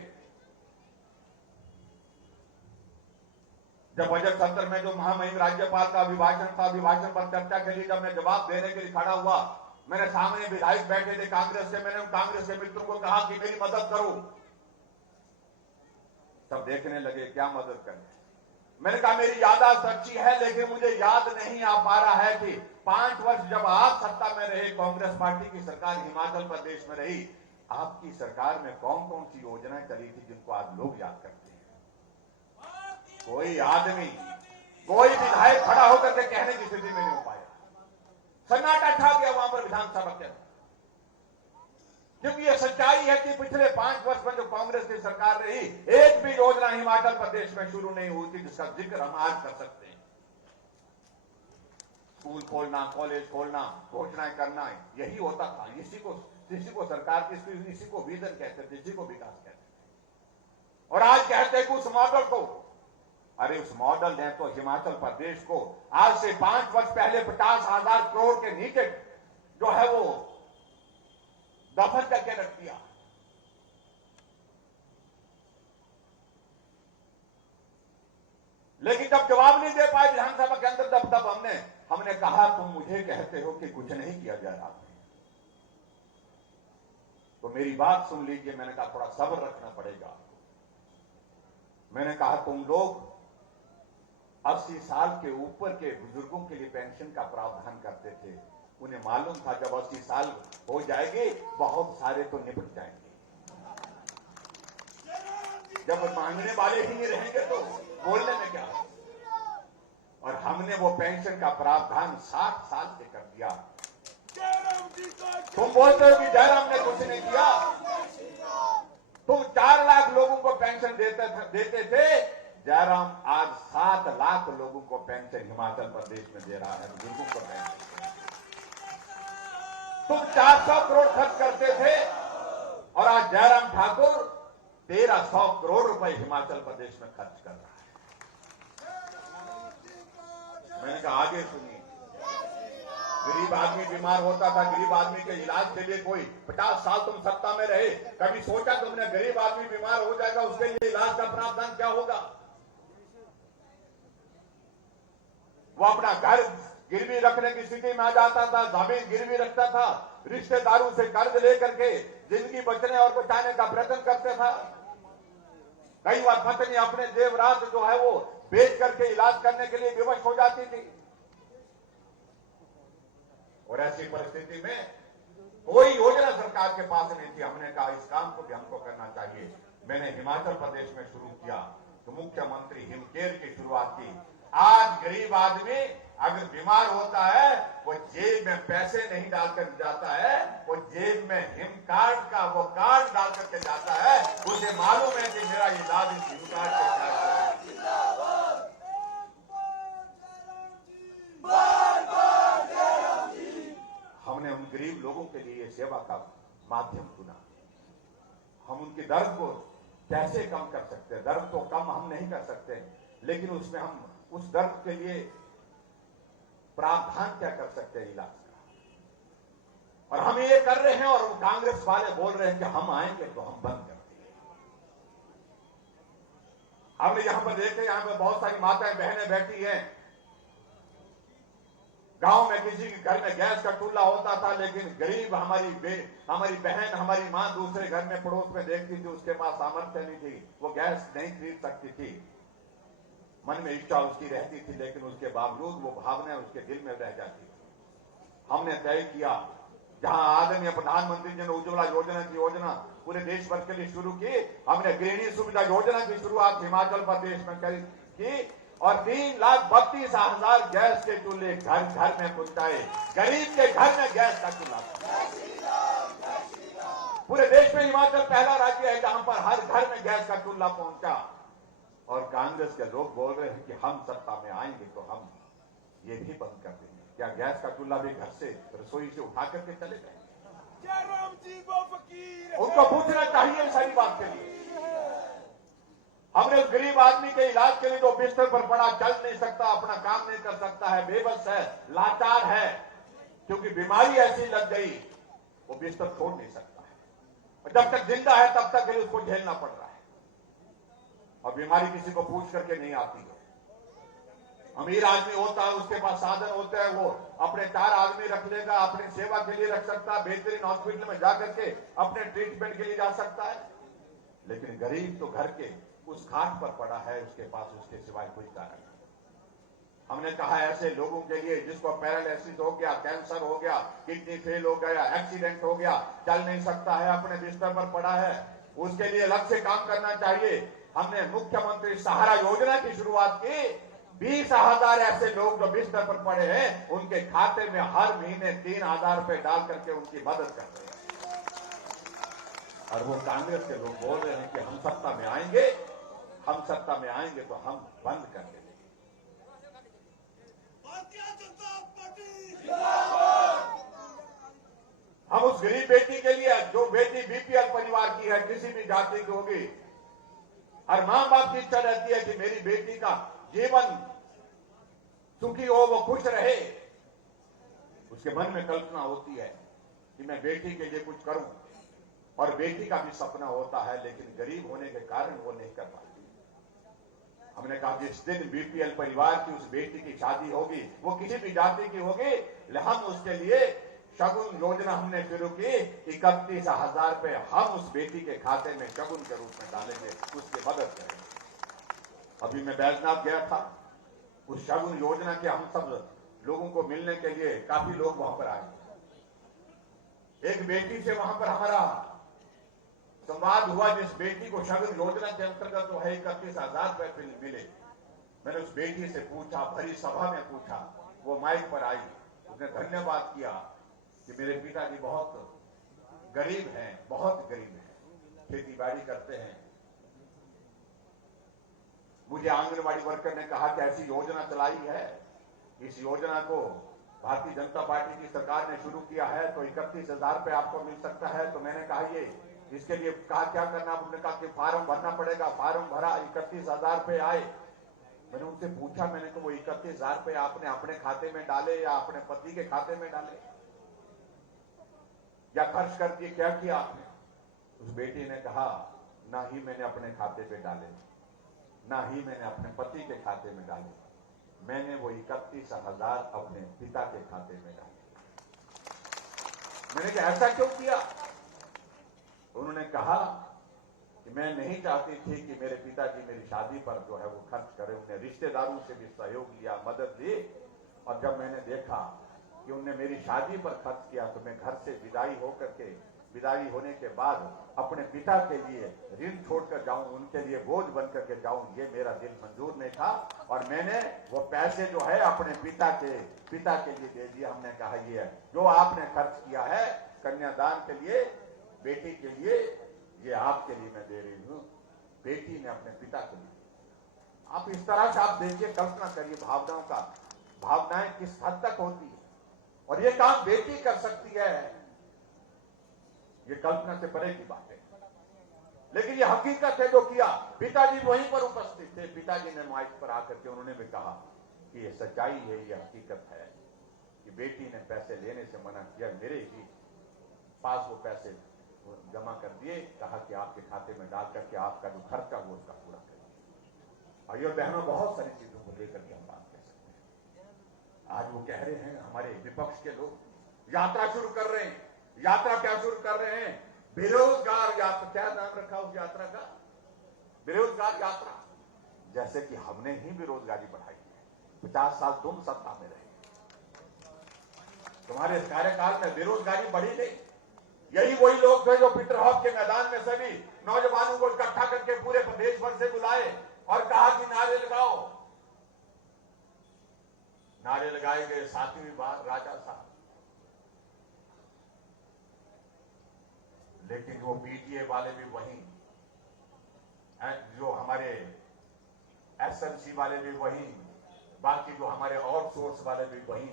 जब बजट सत्र में जो महामहिम राज्यपाल का अभिभाषण था, अभिभाषण पर चर्चा के लिए जब मैं जवाब देने के लिए खड़ा हुआ, मैंने सामने विधायक बैठे थे कांग्रेस से, मैंने कांग्रेस के मित्रों को कहा कि मेरी मदद करो। सब देखने लगे क्या मदद करें। मैंने कहा मेरी याददाश्त अच्छी है, लेकिन मुझे याद नहीं आ पा रहा है कि 5 वर्ष जब आप सत्ता में रहे, कांग्रेस पार्टी की सरकार हिमाचल प्रदेश में रही, आपकी सरकार में कौन कौन सी योजनाएं चली थी जिनको आज लोग याद करते हैं। कोई आदमी, कोई विधायक खड़ा होकर के कहने की स्थिति में नहीं हो पाया। सन्नाटा छा गया वहां पर विधानसभा के अंदर, क्योंकि ये सच्चाई है कि पिछले 5 वर्ष में जो कांग्रेस की सरकार रही, एक भी योजना हिमाचल प्रदेश में शुरू नहीं हुई थी जिसका जिक्र हम आज कर सकते हैं। स्कूल खोलना, कॉलेज खोलना, घोषणाएं करना, यही होता था। इसी को सरकार की, इसी को विजन कहते थे, इसी को विकास कहते थे। और आज कहते हैं कि उस मॉडल को, अरे उस मॉडल ने तो हिमाचल प्रदेश को आज से 5 वर्ष पहले 50,000 करोड़ के नीचे जो है वो दफन करके रख दिया। लेकिन जब जवाब नहीं दे पाए विधानसभा के अंदर, तब हमने कहा तुम मुझे कहते हो कि कुछ नहीं किया जा रहा है, तो मेरी बात सुन लीजिए। मैंने कहा थोड़ा सब्र रखना पड़ेगा। मैंने कहा तुम लोग 80 साल के ऊपर के बुजुर्गों के लिए पेंशन का प्रावधान करते थे, उन्हें मालूम था जब 80 साल हो जाएंगे बहुत सारे तो निपट जाएंगे, जब मांगने वाले ही नहीं रहेंगे तो बोलने में क्या है। और हमने वो पेंशन का प्रावधान 60 साल से कर दिया। तुम बोलते हो कि जयराम ने कुछ नहीं किया, तुम 4 लाख लोगों को पेंशन देते थे, जयराम आज 7 लाख लोगों को पेंशन हिमाचल प्रदेश में दे रहा है, बुजुर्गों को पेंशन। तुम 400 करोड़ खर्च करते थे और आज जयराम ठाकुर 1300 करोड़ रुपए हिमाचल प्रदेश में खर्च कर रहा है। मैंने कहा आगे सुनिए। गरीब आदमी बीमार होता था, गरीब आदमी के इलाज के लिए कोई 50 साल तुम सत्ता में रहे, कभी सोचा तुमने गरीब आदमी बीमार हो जाएगा उसके लिए इलाज का प्रावधान क्या होगा? वो अपना घर गिरवी रखने की स्थिति में आ जाता था, जमीन गिरवी रखता था, रिश्तेदारों से कर्ज लेकर के जिंदगी बचने और बचाने का प्रयत्न करते था। कई बार पत्नी अपने जेवरात जो है वो बेच करके इलाज करने के लिए विवश हो जाती थी। और ऐसी परिस्थिति में कोई योजना सरकार के पास नहीं थी। हमने कहा इस काम को भी हमको करना चाहिए। मैंने हिमाचल प्रदेश में शुरू किया तो मुख्यमंत्री हिमकेयर की शुरुआत की। आज गरीब आदमी अगर बीमार होता है, वो जेब में पैसे नहीं डालकर जाता है, वो जेब में हिम कार्ड का वो कार्ड डाल करके जाता है। उसे मालूम है कि मेरा इलाज इस हिम कार्ड के साथ। हमने उन गरीब लोगों के लिए सेवा का माध्यम चुना। हम उनके दर्द को कैसे कम कर सकते हैं? दर्द तो कम हम नहीं कर सकते, लेकिन उसमें हम उस दर्द के लिए प्रावधान क्या कर सकते हैं इलाज का। और हम ये कर रहे हैं और कांग्रेस वाले बोल रहे हैं कि हम आएंगे तो हम बंद कर देंगे। हमने यहां पर देखे, यहां पर बहुत सारी माताएं बहनें बैठी हैं, गांव में किसी के घर में गैस का चूल्हा होता था, लेकिन गरीब हमारी बहन, हमारी मां दूसरे घर में पड़ोस में देखती थी, उसके पास सामर्थ्य नहीं थी, वो गैस नहीं खरीद सकती थी, मन में इच्छा उसकी रहती थी, लेकिन उसके बावजूद वो भावना उसके दिल में रह जाती थी। हमने तय किया, जहां आदरणीय प्रधानमंत्री जी ने उज्ज्वला योजना की योजना पूरे देश भर के लिए शुरू की, हमने गृहिणी सुविधा योजना की शुरुआत हिमाचल प्रदेश में की और 3,32,000 गैस के चूल्हे घर घर में पहुंचाए। गरीब के घर में गैस का चूल्हा। पूरे देश में हिमाचल पहला राज्य है जहां पर हर घर में गैस का चूल्हा पहुंचा। और कांग्रेस के लोग बोल रहे हैं कि हम सत्ता में आएंगे तो हम ये भी बंद कर देंगे। क्या गैस का चूल्हा भी घर से, रसोई से उठा करके चले जाएंगे? क्या राम जी वो फकीर है? उनको पूछना चाहिए सारी बात के लिए। हमने उस गरीब आदमी के इलाज के लिए जो बिस्तर पर पड़ा, चल नहीं सकता, अपना काम नहीं कर सकता है, बेबस है, लाचार है, क्योंकि बीमारी ऐसी लग गई, वो बिस्तर छोड़ नहीं सकता है, और जब तक जिंदा है तब तक उसको झेलना पड़ रहा है। और बीमारी किसी को पूछ करके नहीं आती है। अमीर आदमी होता है, उसके पास साधन होते हैं, वो अपने 4 आदमी रख लेगा, अपनी सेवा के लिए रख सकता है, बेहतरीन हॉस्पिटल में जाकर के अपने ट्रीटमेंट के लिए जा सकता है। लेकिन गरीब तो घर के उस खाट पर पड़ा है, उसके पास उसके सिवाय कोई कारण नहीं। हमने कहा ऐसे लोगों के लिए जिसको पैरालिसिस हो गया, कैंसर हो गया, किडनी फेल हो गया, एक्सीडेंट हो गया, चल नहीं सकता है, अपने बिस्तर पर पड़ा है, उसके लिए अलग से काम करना चाहिए। हमने मुख्यमंत्री सहारा योजना की शुरुआत की। 20,000 ऐसे लोग जो बिस्तर पर पड़े हैं, उनके खाते में हर महीने 3,000 रुपए डाल करके उनकी मदद कर रहे हैं। और वो कांग्रेस के लोग बोल रहे हैं कि हम सत्ता में आएंगे, हम सत्ता में आएंगे तो हम बंद कर देंगे। हम उस गरीब बेटी के लिए, जो बेटी बीपीएल परिवार की है, किसी भी जाति की होगी, हर मां बाप की इच्छा रहती है कि मेरी बेटी का जीवन सुखी हो, वो खुश रहे। उसके मन में कल्पना होती है कि मैं बेटी के लिए कुछ करूं, और बेटी का भी सपना होता है, लेकिन गरीब होने के कारण वो नहीं कर पाती। हमने कहा जिस दिन बीपीएल परिवार की उस बेटी की शादी होगी, वो किसी भी जाति की होगी, हम उसके लिए शगुन योजना हमने शुरू की। 31,000 रुपए हम उस बेटी के खाते में शगुन के रूप में डालेंगे, उसकी मदद करेंगे। अभी मैं बैजनाथ गया था, उस शगुन योजना के हम सब लोगों को मिलने के लिए काफी लोग वहां पर आए। एक बेटी से वहां पर हमारा संवाद हुआ, जिस बेटी को शगुन योजना के अंतर्गत जो है 31,000 रुपए मिले। मैंने उस बेटी से पूछा, भरी सभा में पूछा, वो माइक पर आई, उसने धन्यवाद किया कि मेरे पिताजी बहुत गरीब हैं, बहुत गरीब हैं, खेती बाड़ी करते हैं। मुझे आंगनबाड़ी वर्कर ने कहा कि ऐसी योजना चलाई है, इस योजना को भारतीय जनता पार्टी की सरकार ने शुरू किया है, तो 31,000 रुपए आपको मिल सकता है। तो मैंने कहा ये इसके लिए कहा क्या करना, उन्होंने कहा कि फार्म भरना पड़ेगा। फार्म भरा, 31,000 रुपए आए। मैंने उनसे पूछा, मैंने कहा वो 31,000 रुपए आपने अपने खाते में डाले या अपने पति के खाते में डाले या खर्च कर दिए, क्या किया आपने? उस बेटी ने कहा, ना ही मैंने अपने खाते पे डाले, ना ही मैंने अपने पति के खाते में डाले, मैंने वो 31,000 अपने पिता के खाते में डाले। मैंने कहा ऐसा क्यों किया? उन्होंने कहा कि मैं नहीं चाहती थी कि मेरे पिताजी मेरी शादी पर जो है वो खर्च करें। उन्हें रिश्तेदारों से भी सहयोग लिया, मदद ली, और जब मैंने देखा कि उन्होंने मेरी शादी पर खर्च किया, तो मैं घर से विदाई होने के बाद अपने पिता के लिए ऋण छोड़कर जाऊं, उनके लिए बोझ बन करके जाऊं, ये मेरा दिल मंजूर नहीं था। और मैंने वो पैसे जो है अपने पिता के लिए दे दिए। हमने कहा ये जो आपने खर्च किया है कन्यादान के लिए, बेटी के लिए, ये आपके लिए मैं दे रही हूं। बेटी ने अपने पिता के लिए। आप इस तरह से आप देखिए, कल्पना करिए भावनाओं का, भावनाएं किस हद तक होती है, और ये काम बेटी कर सकती है, ये कल्पना से परे की बात है। लेकिन ये हकीकत है जो किया। पिताजी वहीं पर उपस्थित थे। पिताजी ने माइक पर आकर के उन्होंने भी कहा कि ये सच्चाई है, ये हकीकत है कि बेटी ने पैसे लेने से मना किया। मेरे ही पास वो पैसे जमा कर दिए, कहा कि आपके खाते में डाल करके आपका जो खर्चा वो उसका पूरा करिए। और ये बहनों बहुत सारी चीजों को लेकर के हम बात कर सकते हैं। आज वो कह रहे हैं हमारे विपक्ष के लोग यात्रा शुरू कर रहे हैं। यात्रा क्या शुरू कर रहे हैं? बेरोजगार यात्रा। क्या नाम रखा उस यात्रा का? बेरोजगार यात्रा। जैसे कि हमने ही बेरोजगारी बढ़ाई है। 50 साल तुम सत्ता में रहे, तुम्हारे कार्यकाल में बेरोजगारी बढ़ी नहीं। यही वही लोग थे जो पीटरहॉफ के मैदान में सभी नौजवानों को इकट्ठा करके पूरे प्रदेश भर से बुलाए और कहा कि नारे लगाओ। नारे लगाए गए 7वीं बार राजा साहब, लेकिन वो पीटीए वाले भी वही, जो हमारे एसएमसी वाले भी वही, बाकी जो हमारे आउटसोर्स वाले भी वही,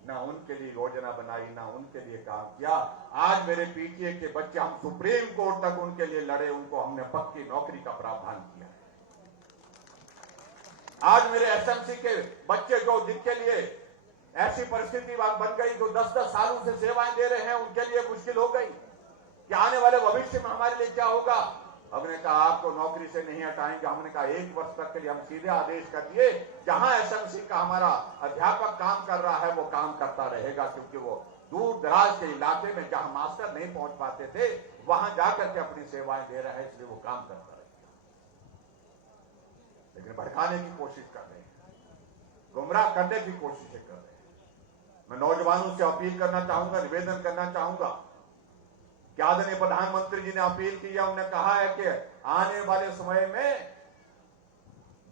ना उनके लिए योजना बनाई, ना उनके लिए काम किया। आज मेरे पीटीए के बच्चे, हम सुप्रीम कोर्ट तक उनके लिए लड़े, उनको हमने पक्की नौकरी का प्रावधान किया है। आज मेरे एसएमसी के बच्चे जो जिनके लिए ऐसी परिस्थिति बन गई, जो 10-10 सालों से सेवाएं दे रहे हैं, उनके लिए मुश्किल हो गई कि आने वाले भविष्य में हमारे लिए क्या होगा। हमने कहा आपको नौकरी से नहीं हटाएंगे। हमने कहा 1 वर्ष तक के लिए हम सीधे आदेश कर दिए, जहां एसएमसी का हमारा अध्यापक काम कर रहा है वो काम करता रहेगा, क्योंकि वो दूर दराज के इलाके में जहां मास्टर नहीं पहुंच पाते थे वहां जाकर के अपनी सेवाएं दे रहा है, इसलिए वो काम करता रहेगा। लेकिन भड़काने की कोशिश कर रहे हैं, गुमराह करने की कोशिशें कर रहे हैं। मैं नौजवानों से अपील करना चाहूंगा, निवेदन करना चाहूंगा कि आदरणीय प्रधानमंत्री जी ने अपील की है, उन्होंने कहा है कि आने वाले समय में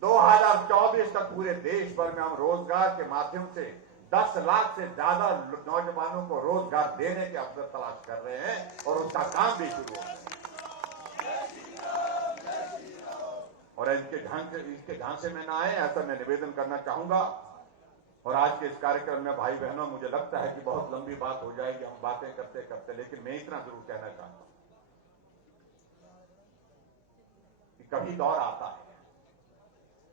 2024 तक पूरे देश भर में हम रोजगार के माध्यम से 10 लाख से ज्यादा नौजवानों को रोजगार देने के अवसर तलाश कर रहे हैं और उसका काम भी शुरू हो गया। और इसके झांसे में ना आए, ऐसा मैं निवेदन करना चाहूंगा। और आज के इस कार्यक्रम में भाई बहनों, मुझे लगता है कि बहुत लंबी बात हो जाएगी हम बातें करते करते, लेकिन मैं इतना जरूर कहना चाहता हूं कि कभी दौर आता है,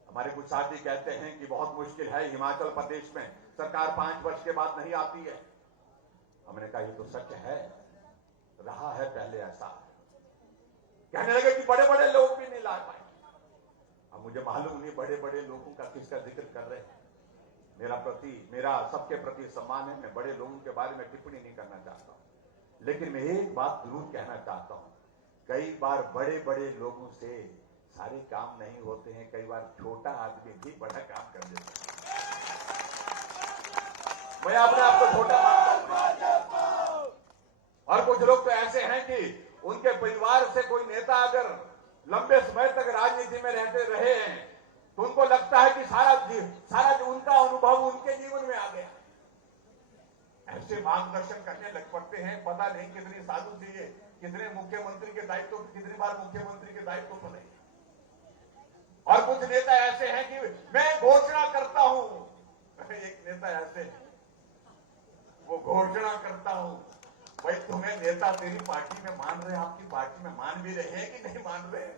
हमारे कुछ साथी कहते हैं कि बहुत मुश्किल है, हिमाचल प्रदेश में सरकार 5 वर्ष के बाद नहीं आती है। हमने कहा ये तो सच है, रहा है पहले ऐसा। कहने लगे कि बड़े बड़े लोग भी नहीं ला पाए। अब मुझे मालूम नहीं बड़े बड़े लोगों का किसका जिक्र कर रहे हैं। मेरा सबके प्रति सम्मान है, मैं बड़े लोगों के बारे में टिप्पणी नहीं करना चाहता हूं, लेकिन मैं एक बात जरूर कहना चाहता हूं, कई बार बड़े बड़े लोगों से सारे काम नहीं होते हैं, कई बार छोटा आदमी भी बड़ा काम कर देता है। मैं अपने आप को छोटा मानता हूं। और कुछ लोग तो ऐसे हैं कि उनके परिवार से कोई नेता अगर लंबे समय तक राजनीति में रहते रहे हैं तो उनको लगता है कि सारा उनका अनुभव उनके जीवन में आ गया। ऐसे मार्गदर्शन करने लग पड़ते हैं। पता नहीं कितनी सालों से ये कितने मुख्यमंत्री के दायित्व, कितनी बार मुख्यमंत्री के दायित्व बने। और कुछ नेता ऐसे हैं कि मैं घोषणा करता हूं। एक नेता ऐसे है, वो घोषणा करता हूं। भाई तुम्हें नेता तेरी पार्टी में मान रहे, आपकी पार्टी में मान भी रहे हैं कि नहीं मान रहे हैं।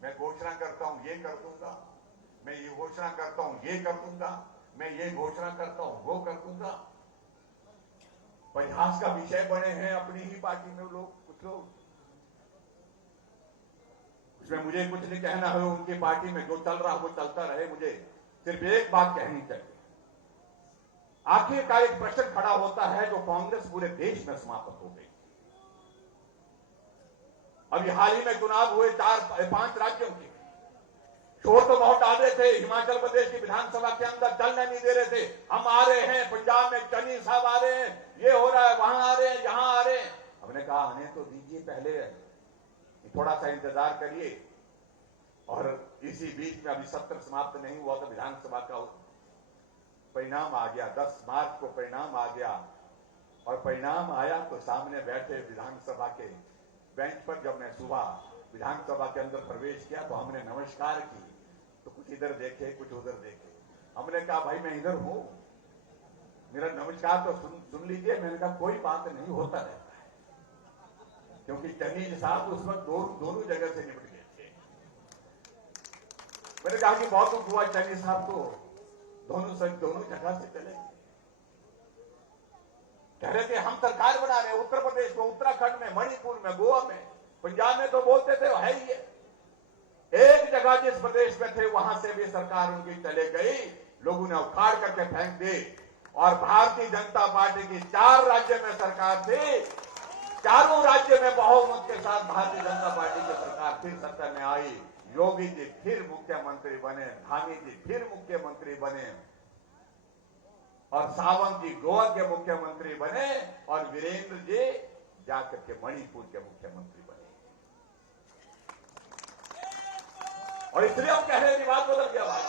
मैं घोषणा करता हूं ये कर दूंगा, मैं ये घोषणा करता हूं ये कर दूंगा, मैं ये घोषणा करता हूं वो कर दूंगा। परिहास का विषय बने हैं अपनी ही पार्टी में लोग, कुछ लोग। उसमें मुझे कुछ नहीं कहना है, उनकी पार्टी में जो चल रहा वो चलता रहे। मुझे सिर्फ एक बात कहनी चाहिए। आखिरकार एक प्रश्न खड़ा होता है जो कांग्रेस पूरे देश में समाप्त हो गई। अभी हाल ही में चुनाव हुए 4-5 राज्यों के, शोर तो बहुत डाले थे। हिमाचल प्रदेश की विधानसभा के अंदर चलने नहीं दे रहे थे। हम आ रहे हैं, पंजाब में चन्नी साहब आ रहे हैं, ये हो रहा है, वहां आ रहे हैं, यहां आ रहे हैं। हमने कहा आने तो दीजिए, पहले थोड़ा सा इंतजार करिए। और इसी बीच में अभी सत्र समाप्त नहीं हुआ तो विधानसभा का परिणाम आ गया। 10 मार्च को परिणाम आ गया। और परिणाम आया तो सामने बैठे विधानसभा के बेंच पर जब मैं सुबह विधानसभा के अंदर प्रवेश किया तो हमने नमस्कार की, तो कुछ इधर देखे कुछ उधर देखे। हमने कहा भाई मैं इधर हूं, मेरा नमस्कार तो सुन लीजिए। मैंने कहा कोई बात नहीं, होता रहता है, क्योंकि चन्नी साहब उस वक्त दोनों जगह से निपट गए थे। मैंने कहा कि बहुत दुख हुआ, चन्नी साहब तो दोनों जगह से चले गए। कह रहे थे हम सरकार बना रहे हैं उत्तर प्रदेश में, उत्तराखंड में, मणिपुर में, गोवा में, पंजाब में तो बोलते थे है ही है। एक जगह जिस प्रदेश में थे वहां से भी सरकार उनकी चले गई, लोगों ने उखाड़ करके फेंक दी। और भारतीय जनता पार्टी की 4 राज्य में सरकार थी, चारों राज्य में बहुमत के साथ भारतीय जनता पार्टी की सरकार फिर सत्ता में आई। योगी जी फिर मुख्यमंत्री बने, धामी जी फिर मुख्यमंत्री बने, और सावंत जी गोवा के मुख्यमंत्री बने, और वीरेंद्र जी जाकर के मणिपुर के मुख्यमंत्री बने। और इसलिए हम कह रहे हैं रिवाज बदल गया भाई।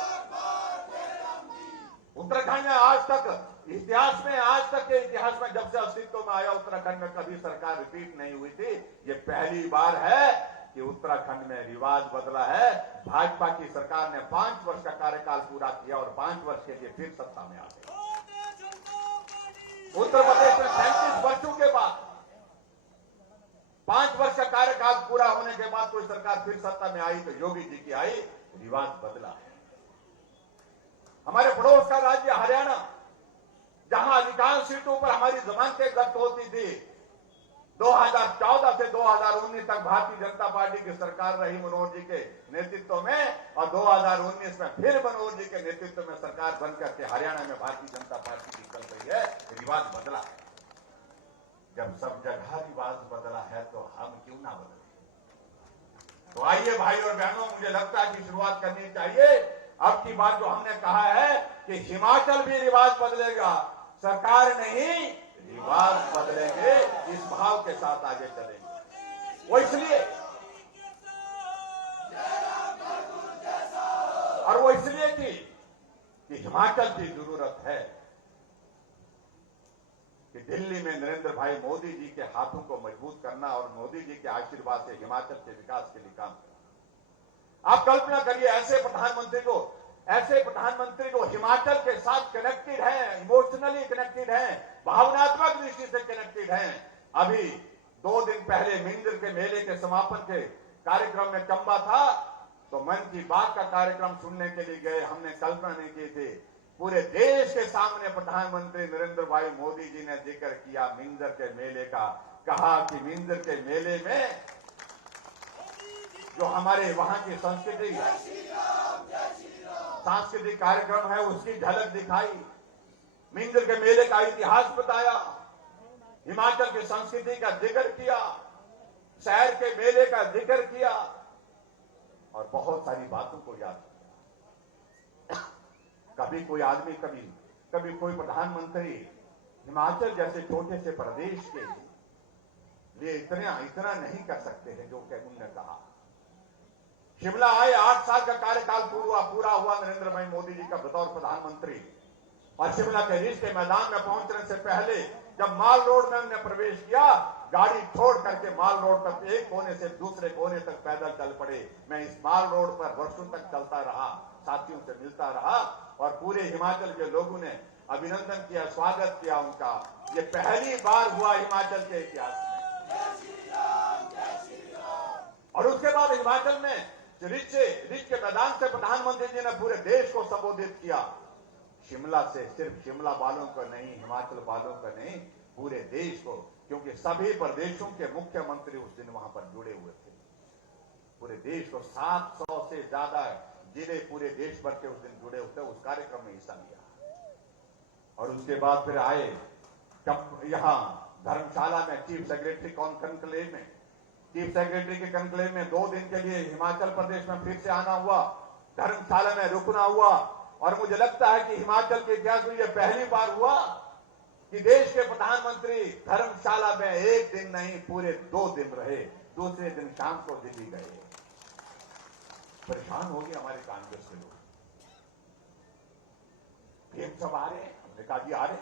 उत्तराखंड में आज तक इतिहास में, आज तक के इतिहास में जब से अस्तित्व में आया उत्तराखंड में कभी सरकार रिपीट नहीं हुई थी। ये पहली बार है कि उत्तराखंड में रिवाज बदला है। भाजपा की सरकार ने 5 वर्ष का कार्यकाल पूरा किया और 5 वर्ष के लिए फिर सत्ता में आ गई। उत्तर प्रदेश में 35 वर्षों के बाद 5 वर्ष का कार्यकाल पूरा होने के बाद कोई सरकार फिर सत्ता में आई तो योगी जी की आई, रिवाज बदला है। हमारे पड़ोस का राज्य हरियाणा, जहां अधिकांश सीटों पर हमारी जमानतें जब्त होती थी, 2014 से 2019 तक भारतीय जनता पार्टी की सरकार रही मनोहर जी के नेतृत्व में, और 2019 में फिर मनोहर जी के नेतृत्व में सरकार बनकर के हरियाणा में भारतीय जनता पार्टी की चल रही है। रिवाज बदला है। जब सब जगह रिवाज बदला है तो हम क्यों ना बदले? तो आइए भाई और बहनों, मुझे लगता है कि शुरुआत करनी चाहिए। अब की बात जो हमने कहा है कि हिमाचल भी रिवाज बदलेगा, सरकार नहीं रिवाज बदलेंगे, इस भाव के साथ आगे चलेंगे। वो इसलिए कि हिमाचल की जरूरत है कि दिल्ली में नरेंद्र भाई मोदी जी के हाथों को मजबूत करना और मोदी जी के आशीर्वाद से हिमाचल के विकास के लिए काम करना। आप कल्पना करिए, ऐसे प्रधानमंत्री को हिमाचल के साथ कनेक्टेड है, इमोशनली कनेक्टेड है, भावनात्मक दृष्टि से कनेक्टेड है। अभी 2 दिन पहले मिंजर के मेले के समापन के कार्यक्रम में चंबा था, तो मन की बात का कार्यक्रम सुनने के लिए गए। हमने कल्पना नहीं की थी, पूरे देश के सामने प्रधानमंत्री नरेंद्र भाई मोदी जी ने जिक्र किया मिंजर के मेले का। कहा कि मिंजर के मेले में जो हमारे वहां की सांस्कृतिक कार्यक्रम है उसकी झलक दिखाई, मिंजर के मेले का इतिहास बताया, हिमाचल की संस्कृति का जिक्र किया, शहर के मेले का जिक्र किया और बहुत सारी बातों को याद किया। कभी कोई आदमी, कभी कोई प्रधानमंत्री हिमाचल जैसे छोटे से प्रदेश के लिए इतना नहीं कर सकते हैं जो उन्होंने कहा। शिमला आए, 8 साल का कार्यकाल पूरा हुआ नरेंद्र भाई मोदी जी का बतौर प्रधानमंत्री, और शिमला के रिज के मैदान में पहुंचने से पहले जब माल रोड में उन्होंने प्रवेश किया, गाड़ी छोड़ करके माल रोड तक एक कोने से दूसरे कोने तक पैदल चल पड़े। मैं इस माल रोड पर वर्षों तक चलता रहा, साथियों से मिलता रहा और पूरे हिमाचल के लोगों ने अभिनंदन किया, स्वागत किया उनका। ये पहली बार हुआ हिमाचल के इतिहास में। और उसके बाद हिमाचल में रिज के मैदान से प्रधानमंत्री जी ने पूरे देश को संबोधित किया। शिमला से सिर्फ शिमला वालों को नहीं, हिमाचल वालों को नहीं, पूरे देश को, क्योंकि सभी प्रदेशों के मुख्यमंत्री उस दिन वहां पर जुड़े हुए थे। पूरे देश को 700 से ज्यादा जिले पूरे देश भर के उस दिन जुड़े हुए, उस कार्यक्रम में हिस्सा लिया। और उसके बाद फिर आए यहां धर्मशाला में चीफ सेक्रेटरी कॉन्क्लेव में, चीफ सेक्रेटरी के कॉन्क्लेव में 2 दिन के लिए हिमाचल प्रदेश में फिर से आना हुआ, धर्मशाला में रुकना हुआ। और मुझे लगता है कि हिमाचल के इतिहास में यह पहली बार हुआ कि देश के प्रधानमंत्री धर्मशाला में 1 दिन नहीं पूरे 2 दिन रहे, दूसरे दिन शाम को दिल्ली गए। परेशान हो गए हमारे कांग्रेस के लोग, सब आ रहे हैं। हमने कहा जी आ रहे,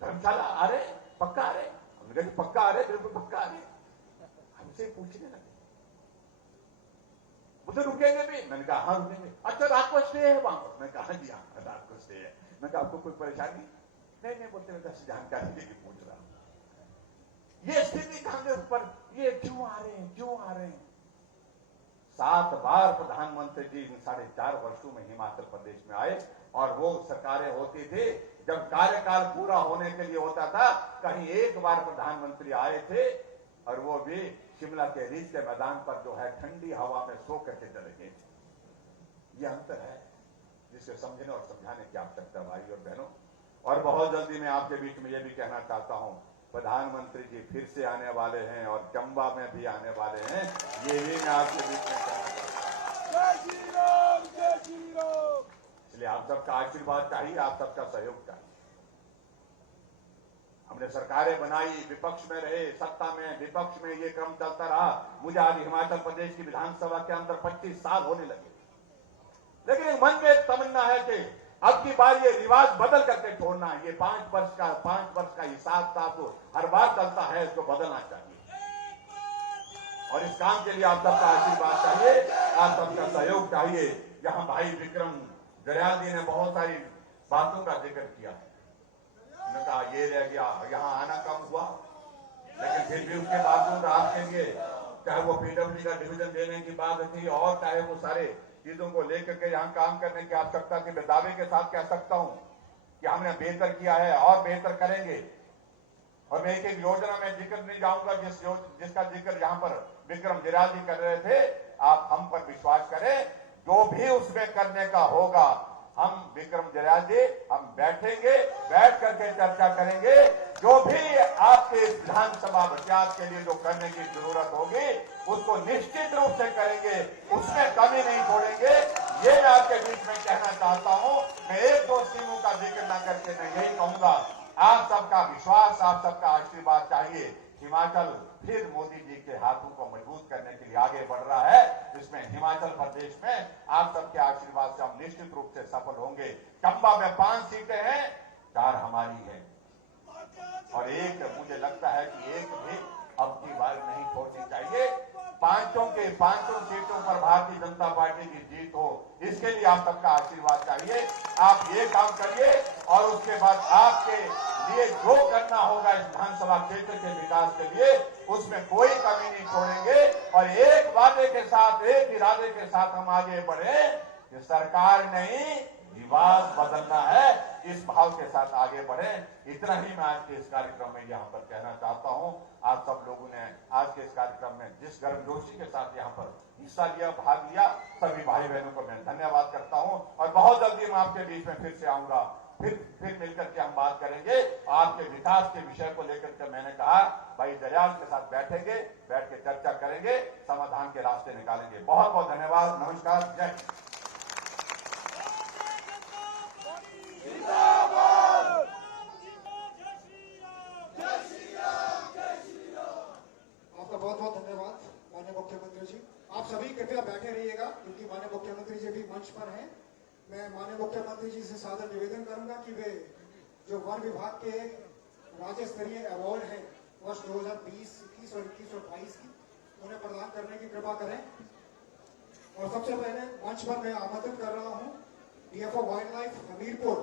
धर्मशाला आ रहे, पक्का आ रहे। हमने कहा पक्का आ रहे, बिल्कुल पक्का आ रहे। हमसे पूछने लगे, मुझे रुकेंगे भी? मैंने कहा हाँ रुकेंगे। अच्छा रात को स्टे है वहां पर? मैंने कहा जी हाँ रात को स्टे है। मैंने कहा आपको कोई परेशानी? नहीं बोलते, मैं कैसे जानकारी लेके पूछ रहा हूं। ये स्थिति कांग्रेस पर, ये क्यों आ रहे हैं? 7 बार प्रधानमंत्री जी इन 4.5 वर्षों में हिमाचल प्रदेश में आए, और वो सरकारें होती थी जब कार्यकाल पूरा होने के लिए होता था, कहीं एक बार प्रधानमंत्री आए थे, और वो भी शिमला के रिज के मैदान पर जो है ठंडी हवा में सो करके चले गए। ये अंतर है जिसे समझने और समझाने की आवश्यकता भाई और बहनों। और बहुत जल्दी मैं आपके बीच में ये भी कहना चाहता हूं, प्रधानमंत्री जी फिर से आने वाले हैं और चंबा में भी आने वाले हैं। ये भी मैं आपके बीच में कहना चाहता हूं। जय श्री राम, जय श्री राम। इसलिए आप सबका आशीर्वाद चाहिए, आप सबका सहयोग चाहिए। हमने सरकारें बनाई, विपक्ष में रहे, सत्ता में विपक्ष में, ये क्रम चलता रहा। मुझे आज हिमाचल प्रदेश की विधानसभा के अंदर 25 साल होने लगे, लेकिन एक मन में एक तमन्ना है कि अब की बार ये रिवाज बदल करके छोड़ना है। ये 5 वर्ष का हिसाब था तो हर बार चलता है, इसको बदलना चाहिए। और इस काम के लिए आप सबका आशीर्वाद चाहिए, आप सबका सहयोग चाहिए। यहाँ भाई विक्रम जरयाल जी ने बहुत सारी बातों का जिक्र किया है। उन्होंने कहा ये रह गया, यहाँ आना कम हुआ, लेकिन फिर भी उसके बावजूद आपके लिए चाहे वो पीडब्ल्यूडी का डिवीजन देने की बात थी और चाहे वो सारे चीजों को लेकर के यहाँ काम करने की आवश्यकता थी, मैं दावे के साथ कह सकता हूँ कि हमने बेहतर किया है और बेहतर करेंगे। और मैं एक एक योजना में जिक्र नहीं जाऊंगा जिसका जिक्र यहाँ पर विक्रम जरयाल जी कर रहे थे। आप हम पर विश्वास करें, जो भी उसमें करने का होगा, हम विक्रम जरयाल जी हम बैठेंगे, बैठ करके चर्चा करेंगे। जो भी आपके विधानसभा अभ्यास के लिए जो करने की जरूरत होगी उसको निश्चित रूप से करेंगे, उसमें कमी नहीं छोड़ेंगे। ये मैं आपके बीच में कहना चाहता हूं। मैं एक दो स्कीमों का जिक्र न करके मैं यही कहूंगा, आप सबका विश्वास, आप सबका आशीर्वाद चाहिए। हिमाचल फिर मोदी जी के हाथों को मजबूत करने के लिए आगे बढ़ रहा है। इसमें हिमाचल प्रदेश में आप सबके आशीर्वाद से हम निश्चित रूप से सफल होंगे। चंबा में 5 सीटें हैं, 4 हमारी हैं और एक मुझे लगता है कि एक भी अब की बार नहीं छोड़नी चाहिए। 5 सीटों पर भारतीय जनता पार्टी की जीत हो, इसके लिए आप सबका आशीर्वाद चाहिए। आप ये काम करिए और उसके बाद आपके लिए जो करना होगा इस विधानसभा क्षेत्र के विकास के लिए, उसमें कोई कमी नहीं छोड़ेंगे। और एक वादे के साथ, एक इरादे के साथ हम आगे बढ़े कि सरकार नहीं, रिवाज बदलना है, इस भाव के साथ आगे बढ़े। इतना ही मैं आज के इस कार्यक्रम में यहाँ पर कहना चाहता हूँ। आप सब लोगों ने आज के इस कार्यक्रम में जिस गर्मजोशी के साथ यहाँ पर हिस्सा लिया, भाग लिया, सभी भाई बहनों को मैं धन्यवाद करता हूँ। और बहुत जल्दी मैं आपके बीच में फिर से आऊंगा, फिर मिलकर के हम बात करेंगे। आपके विकास के विषय को लेकर के मैंने कहा भाई जरयाल के साथ बैठेंगे, बैठ के चर्चा करेंगे, समाधान के रास्ते निकालेंगे। बहुत बहुत धन्यवाद, नमस्कार, जय हिंद। आपका बहुत बहुत धन्यवाद माननीय मुख्यमंत्री जी। आप सभी कृपया बैठे रहिएगा क्योंकि माननीय मुख्यमंत्री जी भी मंच पर हैं। मैं माननीय मुख्यमंत्री जी से सादर निवेदन करूंगा कि वे जो वन विभाग के राज्य स्तरीय अवार्ड हैं वर्ष 2020, 21 और 22 की, उन्हें प्रदान करने की कृपा करें। और सबसे पहले मंच पर मैं आमंत्रित कर रहा हूं डीएफओ वाइल्ड लाइफ हमीरपुर